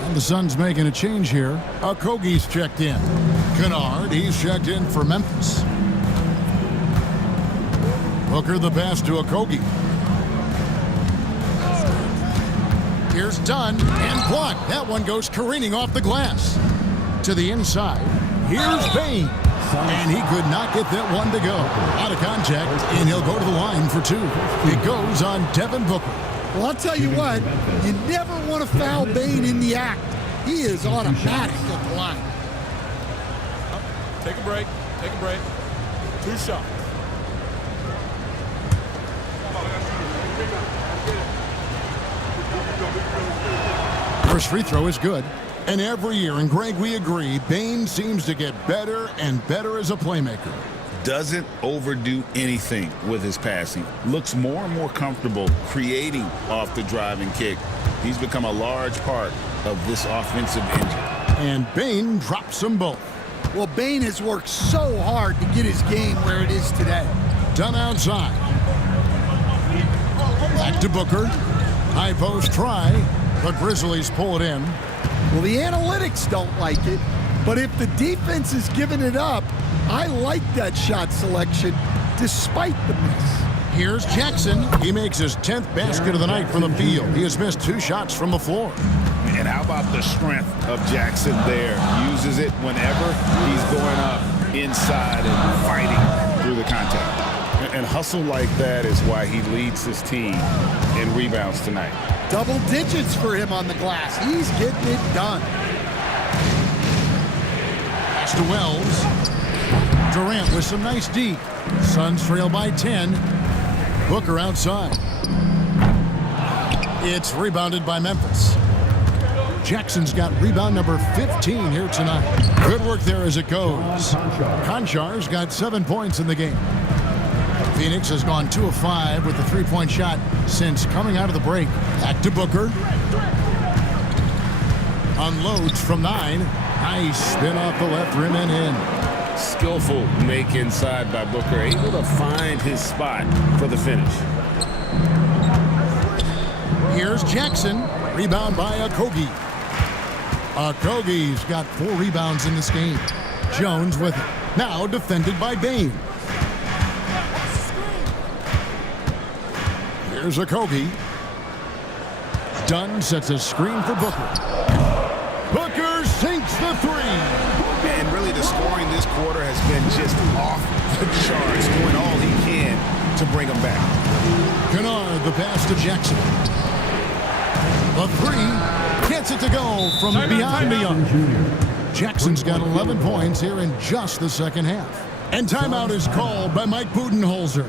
And the Suns making a change here. Okogie's checked in. Kennard, he's checked in for Memphis. Booker the pass to Okogie. Here's Dunn and blocked. That one goes careening off the glass. To the inside. Here's Bane. And he could not get that one to go. Out of contact, and he'll go to the line for 2. It goes on Devin Booker. Well, I'll tell you what, you never want to foul Bane in the act. He is automatic at the line. Take a break. Take a break. 2 shots. First free throw is good. And every year, and Greg, we agree, Bane seems to get better and better as a playmaker. Doesn't overdo anything with his passing. Looks more and more comfortable creating off the driving kick. He's become a large part of this offensive engine. And Bane drops them both. Well, Bane has worked so hard to get his game where it is today. Done outside. Back to Booker. High post try. The Grizzlies pull it in. Well, the analytics don't like it, but if the defense is giving it up, I like that shot selection despite the miss. Here's Jackson. He makes his 10th basket of the night from the field. He has missed 2 shots from the floor. And how about the strength of Jackson there? Uses it whenever he's going up inside and fighting through the contact. And hustle like that is why he leads his team in rebounds tonight. Double digits for him on the glass. He's getting it done. Pass to Wells. Durant with some nice deep. Suns trail by 10. Booker outside. It's rebounded by Memphis. Jackson's got rebound number 15 here tonight. Good work there as it goes. Konchar's got 7 points in the game. Phoenix has gone 2 of 5 with the 3-point shot since coming out of the break. Back to Booker. Unloads from 9. Nice spin off the left rim and in. Skillful make inside by Booker, able to find his spot for the finish. Here's Jackson. Rebound by Okogie. Okogie's got 4 rebounds in this game. Jones with it. Now defended by Bane. Here's Okogie. Dunn sets a screen for Booker. Booker sinks the 3. And really the scoring this quarter has been just off the charts, doing all he can to bring them back. Kennard, the pass to Jackson. The 3 gets it to go from beyond the arc. Jackson's got 11 points here in just the second half. And timeout is called by Mike Budenholzer.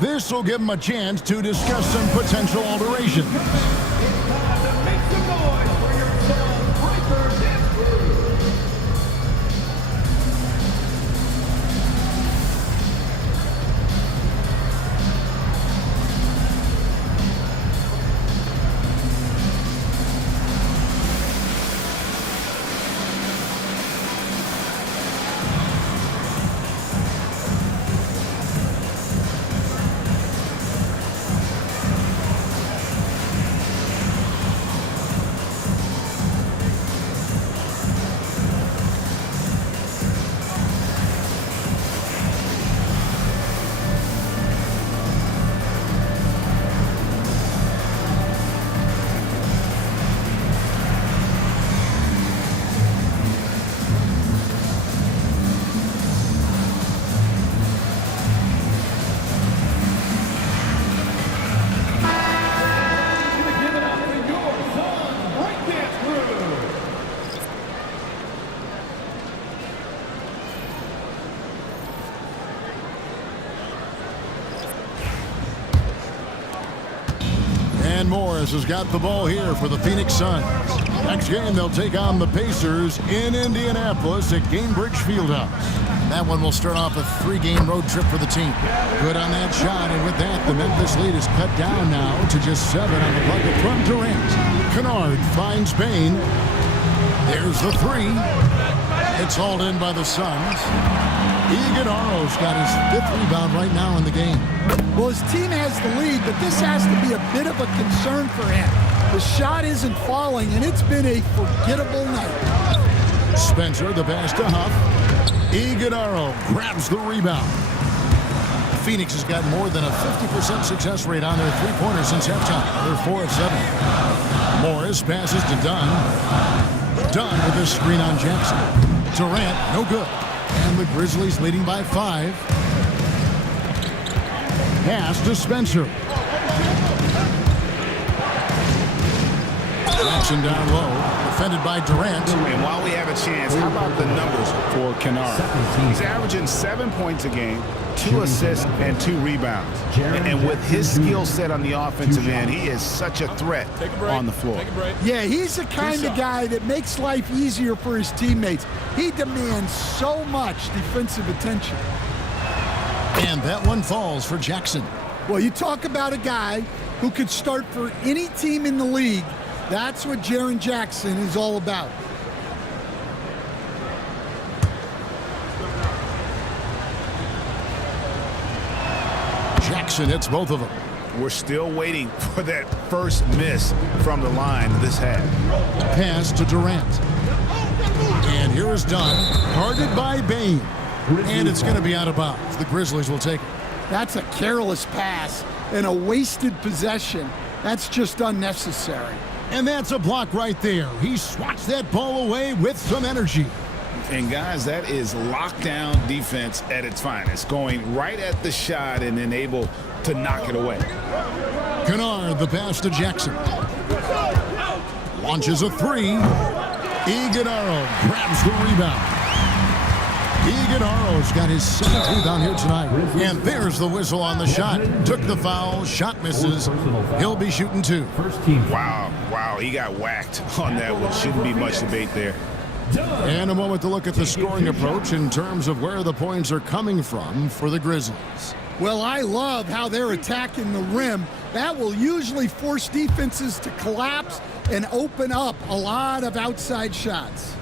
This will give him a chance to discuss some potential alterations. And Morris has got the ball here for the Phoenix Suns. Next game, they'll take on the Pacers in Indianapolis at Gainbridge Fieldhouse. That one will start off a 3-game road trip for the team. Good on that shot, and with that, the Memphis lead is cut down now to just 7 on the bucket from Durant. Kennard finds Bane. There's the 3. It's hauled in by the Suns. Iguodala's got his 5th rebound right now in the game. Well, his team has the lead, but this has to be a bit of a concern for him. The shot isn't falling, and it's been a forgettable night. Spencer, the pass to Huff. Iguodala grabs the rebound. Phoenix has got more than a 50% success rate on their 3-pointers since halftime. They're 4 of 7. Morris passes to Dunn. Dunn with a screen on Jackson. Durant, no good. And the Grizzlies leading by 5. Pass to Spencer. Jackson down low, defended by Durant. And while we have a chance, how about the numbers for Kennard? He's averaging 7 points a game, 2 assists, and 2 rebounds. And with his skill set on the offensive end, he is such a threat on the floor. Yeah, he's the kind of guy that makes life easier for his teammates. He demands so much defensive attention. And that one falls for Jackson. Well, you talk about a guy who could start for any team in the league. That's what Jaren Jackson is all about. Jackson hits both of them. We're still waiting for that first miss from the line this half. Pass to Durant. And here is Dunn, guarded by Bane. And it's going to be out of bounds. The Grizzlies will take it. That's a careless pass and a wasted possession. That's just unnecessary. And that's a block right there. He swats that ball away with some energy. And guys, that is lockdown defense at its finest, going right at the shot and then able to knock it away. Kennard, the pass to Jackson. Launches a three. Iguodaro grabs the rebound. Iguodaro's got his 7th rebound here tonight. And there's the whistle on the shot. Took the foul. Shot misses. He'll be shooting 2. Wow, he got whacked on that one. Shouldn't be much debate there. And a moment to look at the scoring approach in terms of where the points are coming from for the Grizzlies. Well, I love how they're attacking the rim. That will usually force defenses to collapse and open up a lot of outside shots.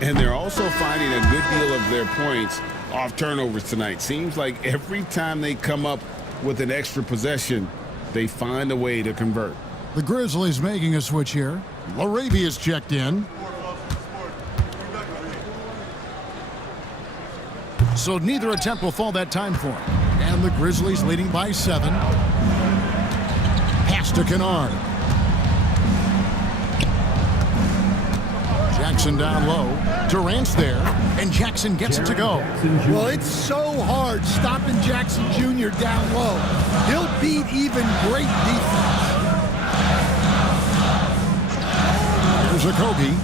And they're also finding a good deal of their points off turnovers tonight. Seems like every time they come up with an extra possession, they find a way to convert. The Grizzlies making a switch here. Laravia's checked in. So neither attempt will fall that time for him. And the Grizzlies leading by 7. Pass to Kennard. Jackson down low. Durant's there, and Jackson gets it to go. Well, it's so hard stopping Jackson Jr. down low. He'll beat even great defense. There's a Kobe.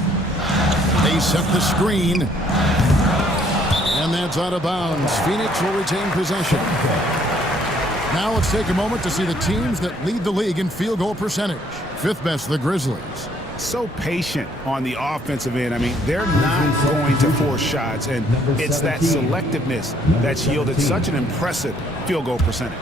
They set the screen. And that's out of bounds. Phoenix will retain possession. Now let's take a moment to see the teams that lead the league in field goal percentage. 5th best, the Grizzlies. So patient on the offensive end. I mean, they're not going to force shots, and it's that selectiveness that's yielded such an impressive field goal percentage.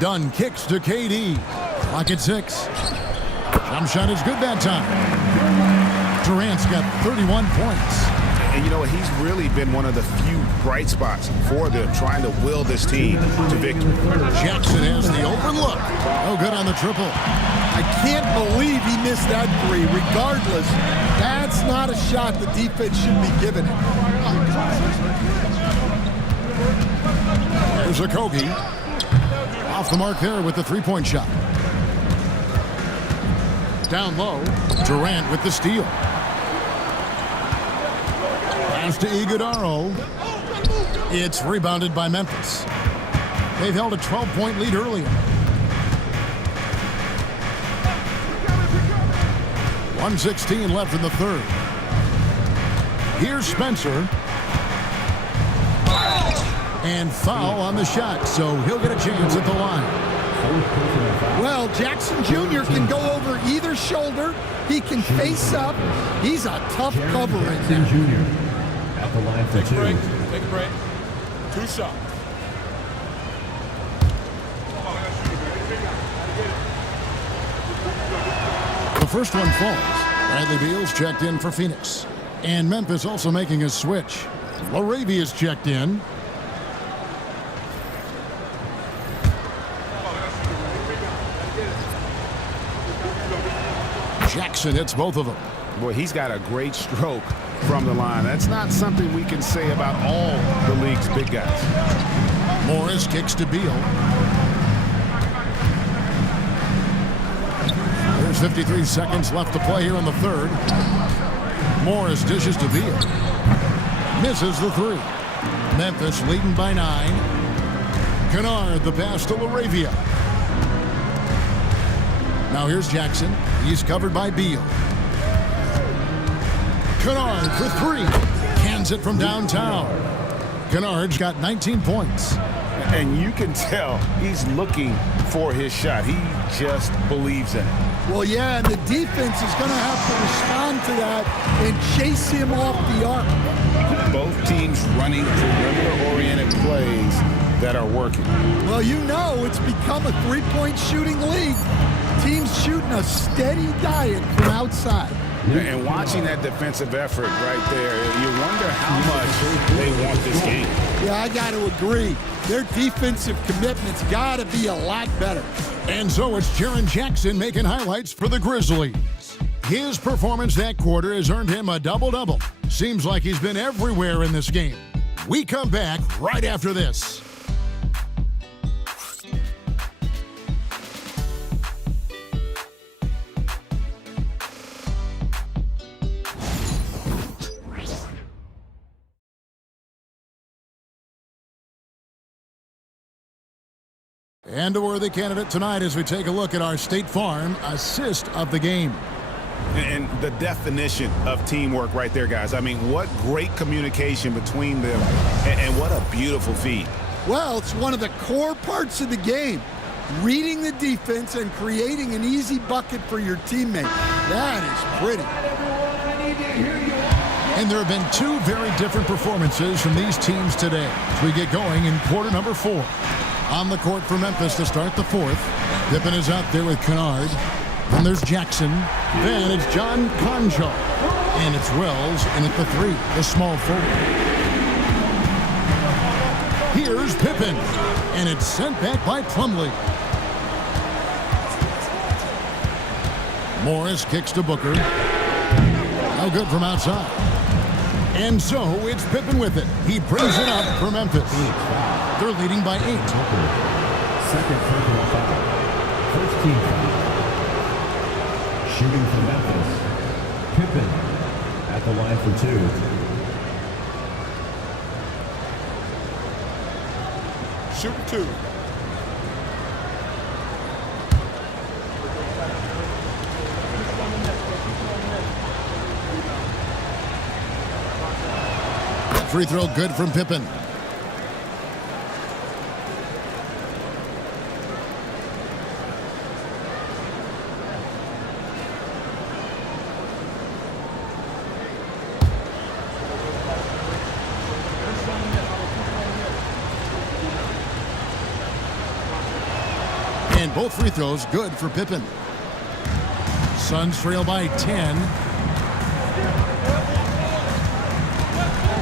Dunn kicks to KD. Clock at 6. Jump shot is good that time. Durant's got 31 points. And you know what? He's really been one of the few bright spots for them, trying to will this team to victory. Jackson has the open look. No good on the triple. I can't believe he missed that 3. Regardless, that's not a shot the defense should be giving him. There's a Kobe. Off the mark there with the 3-point shot. Down low, Durant with the steal. Pass to Iguodaro. It's rebounded by Memphis. They've held a 12-point lead earlier. 1:16 left in the 3rd. Here's Spencer. And foul on the shot, so he'll get a chance at the line. Well, Jackson Jr. can go over either shoulder. He can face up. He's a tough cover in there. At the line for 2. Take a break. 2 shots. The first one falls. Bradley Beal's checked in for Phoenix. And Memphis also making a switch. Laravia's checked in. Jackson hits both of them. Boy, he's got a great stroke from the line. That's not something we can say about all the league's big guys. Morris kicks to Beal. There's 53 seconds left to play here in the 3rd. Morris dishes to Beal. Misses the 3. Memphis leading by 9. Kennard, the pass to Laravia. Now here's Jackson. He's covered by Beal. Kennard for 3. Cans it from downtown. Kennard's got 19 points. And you can tell he's looking for his shot. He just believes in it. Well, yeah, and the defense is going to have to respond to that and chase him off the arc. Both teams running perimeter-oriented plays that are working. Well, you know it's become a 3-point shooting league. Teams shooting a steady diet from outside. And watching that defensive effort right there, you wonder how much they want this game. Yeah, I got to agree. Their defensive commitment's got to be a lot better. And so it's Jaren Jackson making highlights for the Grizzlies. His performance that quarter has earned him a double-double. Seems like he's been everywhere in this game. We come back right after this. And a worthy candidate tonight as we take a look at our State Farm assist of the game. And the definition of teamwork right there, guys. I mean, what great communication between them, and what a beautiful feed. Well, it's one of the core parts of the game. Reading the defense and creating an easy bucket for your teammate. That is pretty. And there have been two very different performances from these teams today as we get going in quarter number 4. On the court for Memphis to start the fourth. Pippen is out there with Kennard. And there's Jackson. Then it's John Conjo. And it's Wells in at the 3, the small forward. Here's Pippen. And it's sent back by Plumlee. Morris kicks to Booker. No good from outside. And so it's Pippen with it. He brings it up for Memphis. They're leading by 8. Second personal foul. First team foul. Shooting for Memphis. Pippen at the line for 2. Shoot 2. Free throw good from Pippen. And both free throws good for Pippen. Suns trail by 10.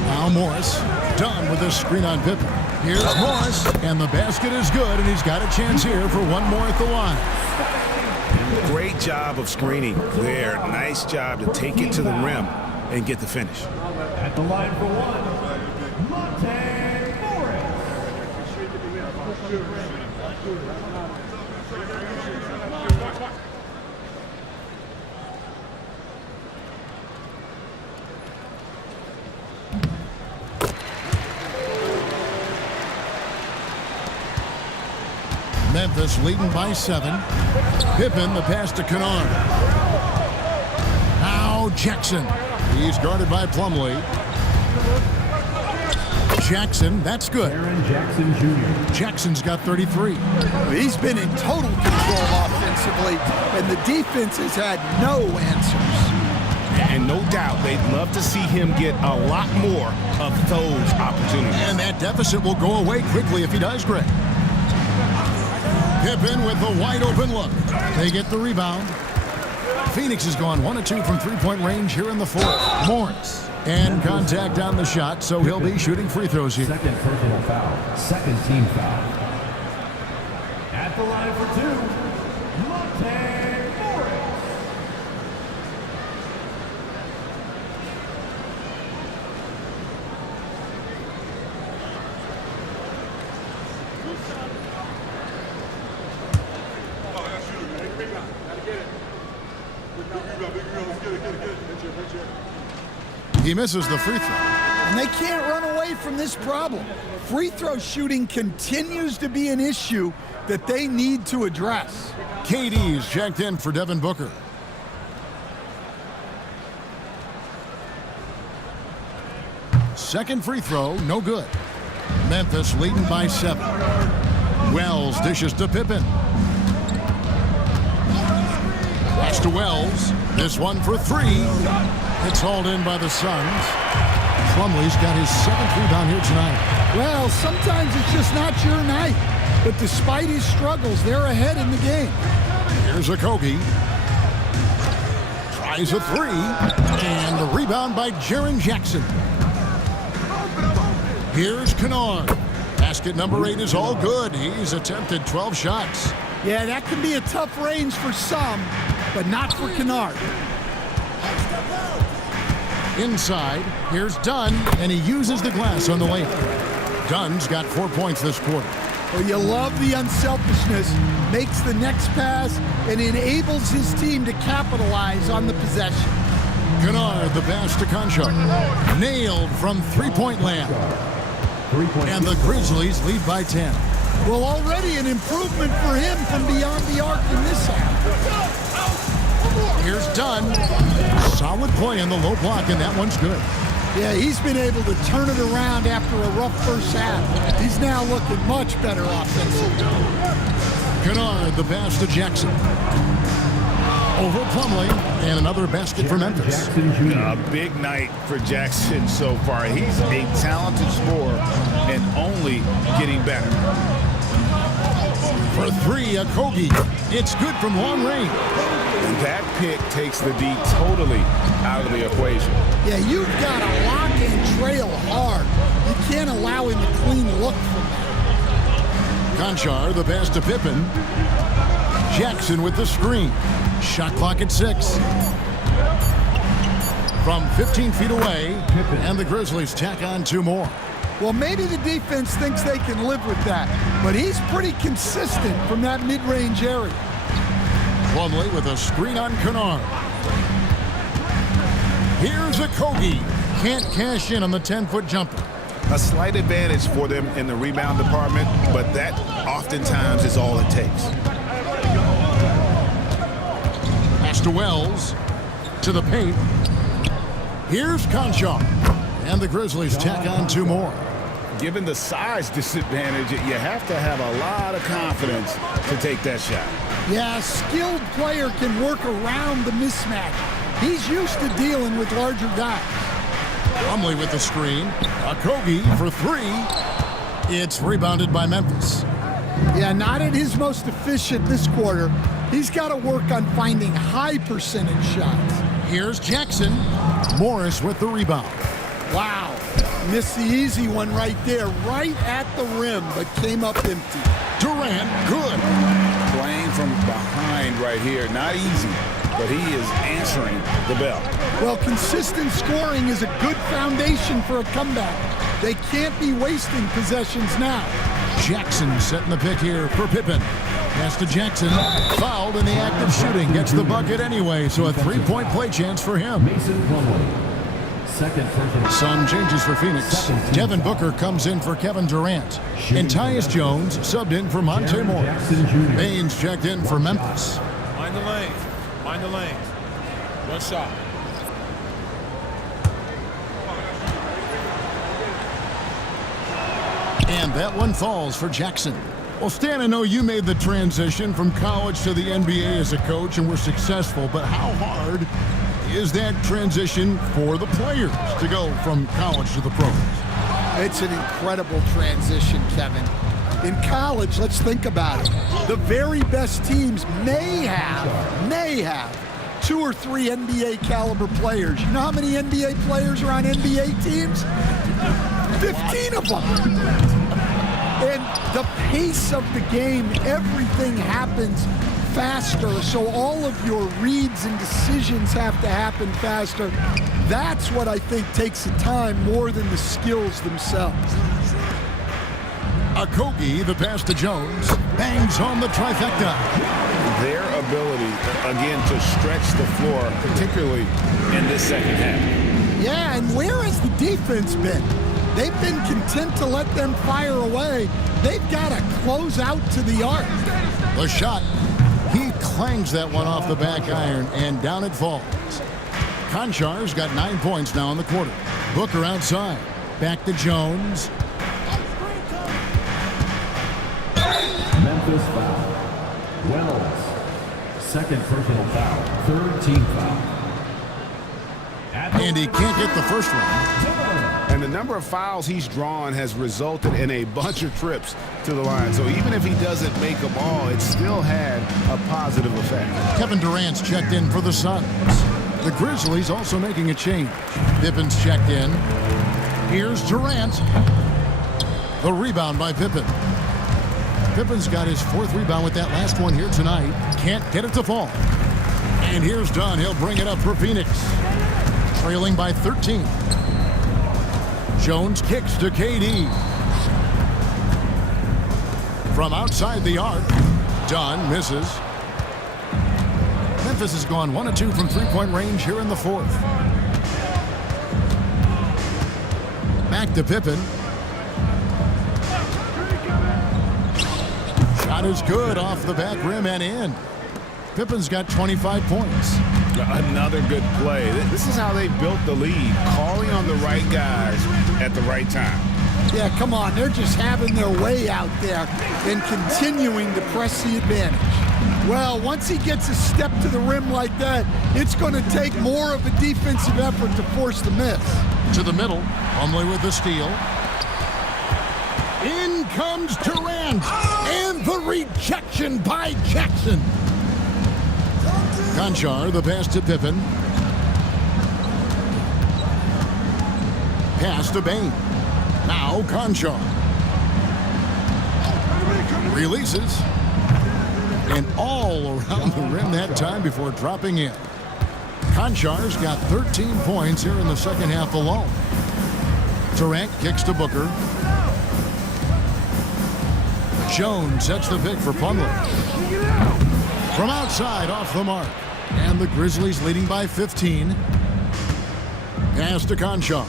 Now Morris, done with this screen on Pippen. Here's Morris, and the basket is good, and he's got a chance here for one more at the line. Great job of screening there. Nice job to take it to the rim and get the finish. At the line for 1, Monte Morris. Memphis leading by 7. Pippen, the pass to Kennard. Now Jackson. He's guarded by Plumlee. Jackson, that's good. Jackson Jr. Jackson's got 33. He's been in total control offensively, and the defense has had no answers. And no doubt they'd love to see him get a lot more of those opportunities. And that deficit will go away quickly if he does, Greg. Pippen with the wide open look. They get the rebound. Phoenix has gone 1 of 2 from three-point range here in the fourth. Morris. And contact on the shot, so he'll be shooting free throws here. Second personal foul. Second team foul. At the line for 2, Monte Morris. He misses the free throw. And they can't run away from this problem. Free throw shooting continues to be an issue that they need to address. KD's checked in for Devin Booker. Second free throw, no good. Memphis leading by 7. Wells dishes to Pippen. Pass to Wells. This one for 3. It's hauled in by the Suns. Plumlee's got his 7th rebound here tonight. Well, sometimes it's just not your night. But despite his struggles, they're ahead in the game. Here's Okogie. Tries a 3. And the rebound by Jaren Jackson. Here's Kennard. Basket number 8 is all good. He's attempted 12 shots. Yeah, that can be a tough range for some, but not for Kennard. Inside, here's Dunn, and he uses the glass on the layup. Dunn's got 4 points this quarter. Well, you love the unselfishness, makes the next pass, and enables his team to capitalize on the possession. Kennard, the pass to Conchar. Nailed from three-point land. And the Grizzlies lead by 10. Well, already an improvement for him from beyond the arc in this half. Here's Dunn. Solid play in the low block, and that one's good. Yeah, he's been able to turn it around after a rough first half. He's now looking much better offensively. Kennard, the pass to Jackson. Over Plumlee, and another basket for Memphis. A big night for Jackson so far. He's a talented scorer and only getting better. For three, Okogie. It's good from long range. That pick takes the D totally out of the equation. Yeah, you've got to lock and trail hard. You can't allow him a clean look from that. Conchar, the pass to Pippen. Jackson with the screen. Shot clock at 6. From 15 feet away, and the Grizzlies tack on 2 more. Well, maybe the defense thinks they can live with that, but he's pretty consistent from that mid-range area. Plumlee with a screen on Kennard. Here's Okogie. Can't cash in on the 10-foot jumper. A slight advantage for them in the rebound department, but that oftentimes is all it takes. Pass to Wells. To the paint. Here's Conchar. And the Grizzlies tack on 2 more. Given the size disadvantage, you have to have a lot of confidence to take that shot. Yeah, a skilled player can work around the mismatch. He's used to dealing with larger guys. Plumlee with the screen. Okogie for 3. It's rebounded by Memphis. Yeah, not at his most efficient this quarter. He's got to work on finding high percentage shots. Here's Jackson. Morris with the rebound. Wow. Missed the easy one right there, right at the rim, but came up empty. Durant, good. Playing from behind right here. Not easy, but he is answering the bell. Well, consistent scoring is a good foundation for a comeback. They can't be wasting possessions now. Jackson setting the pick here for Pippen. Pass to Jackson. Fouled in the act of shooting. Gets the bucket anyway, so a 3-point play chance for him. Mason Plumlee. Second person. Sun changes for Phoenix. Devin Booker comes in for Kevin Durant. And Tyus Jones subbed in for Monte Morris. Baines checked in for Memphis. Mind the lanes. Mind the lanes. One shot. And that one falls for Jackson. Well, Stan, I know you made the transition from college to the NBA as a coach and were successful, but how hard is that transition for the players to go from college to the pros? It's an incredible transition, Kevin. In college, let's think about it. The very best teams may have 2 or 3 NBA caliber players. You know how many NBA players are on NBA teams? 15 of them. And the pace of the game, everything happens faster, so all of your reads and decisions have to happen faster. That's what I think takes the time more than the skills themselves. Okogie, the pass to Jones, bangs home the trifecta. Their ability, again, to stretch the floor, particularly in this second half. Yeah, and where has the defense been? They've been content to let them fire away. They've got to close out to the arc. The shot. He clangs that one off the back iron, and down it falls. Conchar's got 9 points now in the quarter. Booker outside. Back to Jones. Memphis foul. Wells. Second personal foul. Third team foul. And he can't get the first one. And the number of fouls he's drawn has resulted in a bunch of trips to the line. So even if he doesn't make a ball, it still had a positive effect. Kevin Durant's checked in for the Suns. The Grizzlies also making a change. Pippen's checked in. Here's Durant. The rebound by Pippen. Pippen's got his 4th rebound with that last one here tonight. Can't get it to fall. And here's Dunn. He'll bring it up for Phoenix. trailing by 13. Jones kicks to KD. From outside the arc, Dunn misses. Memphis has gone 1 of 2 from three-point range here in the fourth. Back to Pippen. Shot is good off the back rim and in. Pippen's got 25 points. Another good play. This is how they built the lead, calling on the right guys at the right time. Yeah, come on. They're just having their way out there and continuing to press the advantage. Well, once he gets a step to the rim like that, it's going to take more of a defensive effort to force the miss. To the middle, Plumlee with the steal. In comes Durant, and the rejection by Jackson. Conchar, the pass to Pippen. Pass to Bain. Now Conchar. Releases. And all around the rim that time before dropping in. Conchar's got 13 points here in the second half alone. Durant kicks to Booker. Jones sets the pick for Plumlee. From outside, off the mark. And the Grizzlies leading by 15. Pass to Conchar.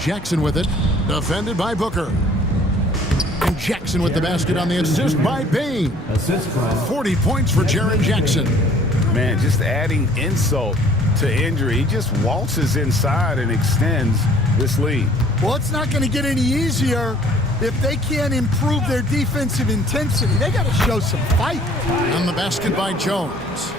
Jackson with it. Defended by Booker. And Jackson with the basket on the assist by Bain. 40 points for Jaren Jackson. Man, just adding insult to injury. He just waltzes inside and extends this lead. Well, it's not going to get any easier if they can't improve their defensive intensity. They got to show some fight. And the basket by Jones.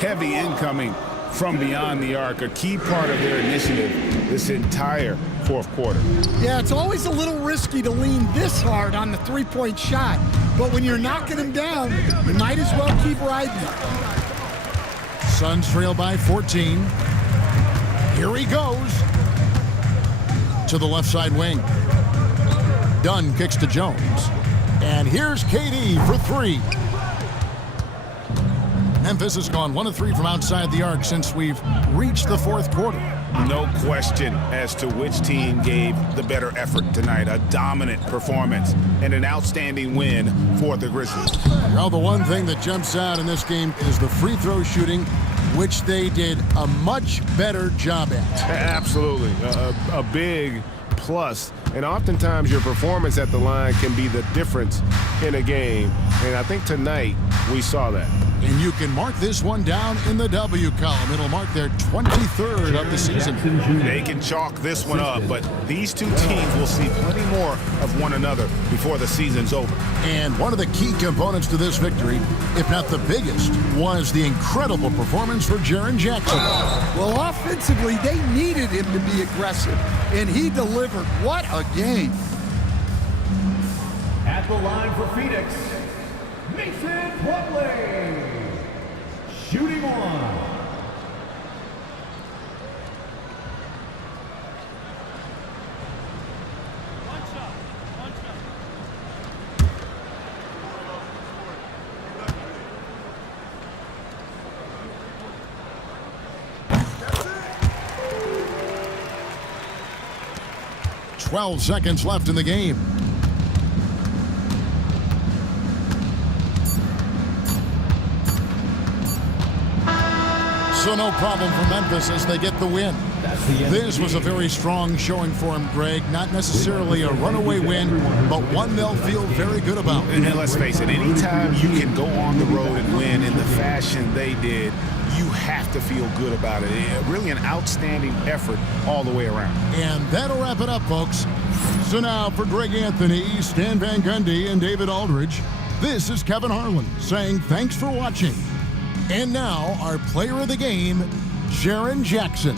Heavy incoming from beyond the arc, a key part of their initiative this entire fourth quarter. Yeah, it's always a little risky to lean this hard on the three-point shot, but when you're knocking him down, you might as well keep riding it. Suns trail by 14. Here he goes. To the left side wing. Dunn kicks to Jones. And here's KD for three. Memphis has gone 1 of 3 from outside the arc since we've reached the fourth quarter. No question as to which team gave the better effort tonight. A dominant performance and an outstanding win for the Grizzlies. Well, the one thing that jumps out in this game is the free throw shooting, which they did a much better job at. Absolutely. A big plus. And oftentimes your performance at the line can be the difference in a game. And I think tonight we saw that. And you can mark this one down in the W column. It'll mark their 23rd of the season. They can chalk this one up, but these two teams will see plenty more of one another before the season's over. And one of the key components to this victory, if not the biggest, was the incredible performance for Jaren Jackson. Well, offensively, they needed him to be aggressive, and he delivered. What a game. At the line for Phoenix, Mason Plumlee. Shooting one. Twelve seconds left in the game. So no problem for Memphis as they get the win. This was a very strong showing for him, Greg. Not necessarily a runaway win, but one they'll feel very good about. And let's face it, anytime you can go on the road and win in the fashion they did, you have to feel good about it. Really an outstanding effort all the way around. And that'll wrap it up, folks. So now for Greg Anthony, Stan Van Gundy, and David Aldridge, this is Kevin Harlan saying thanks for watching. And now our player of the game, Jaren Jackson.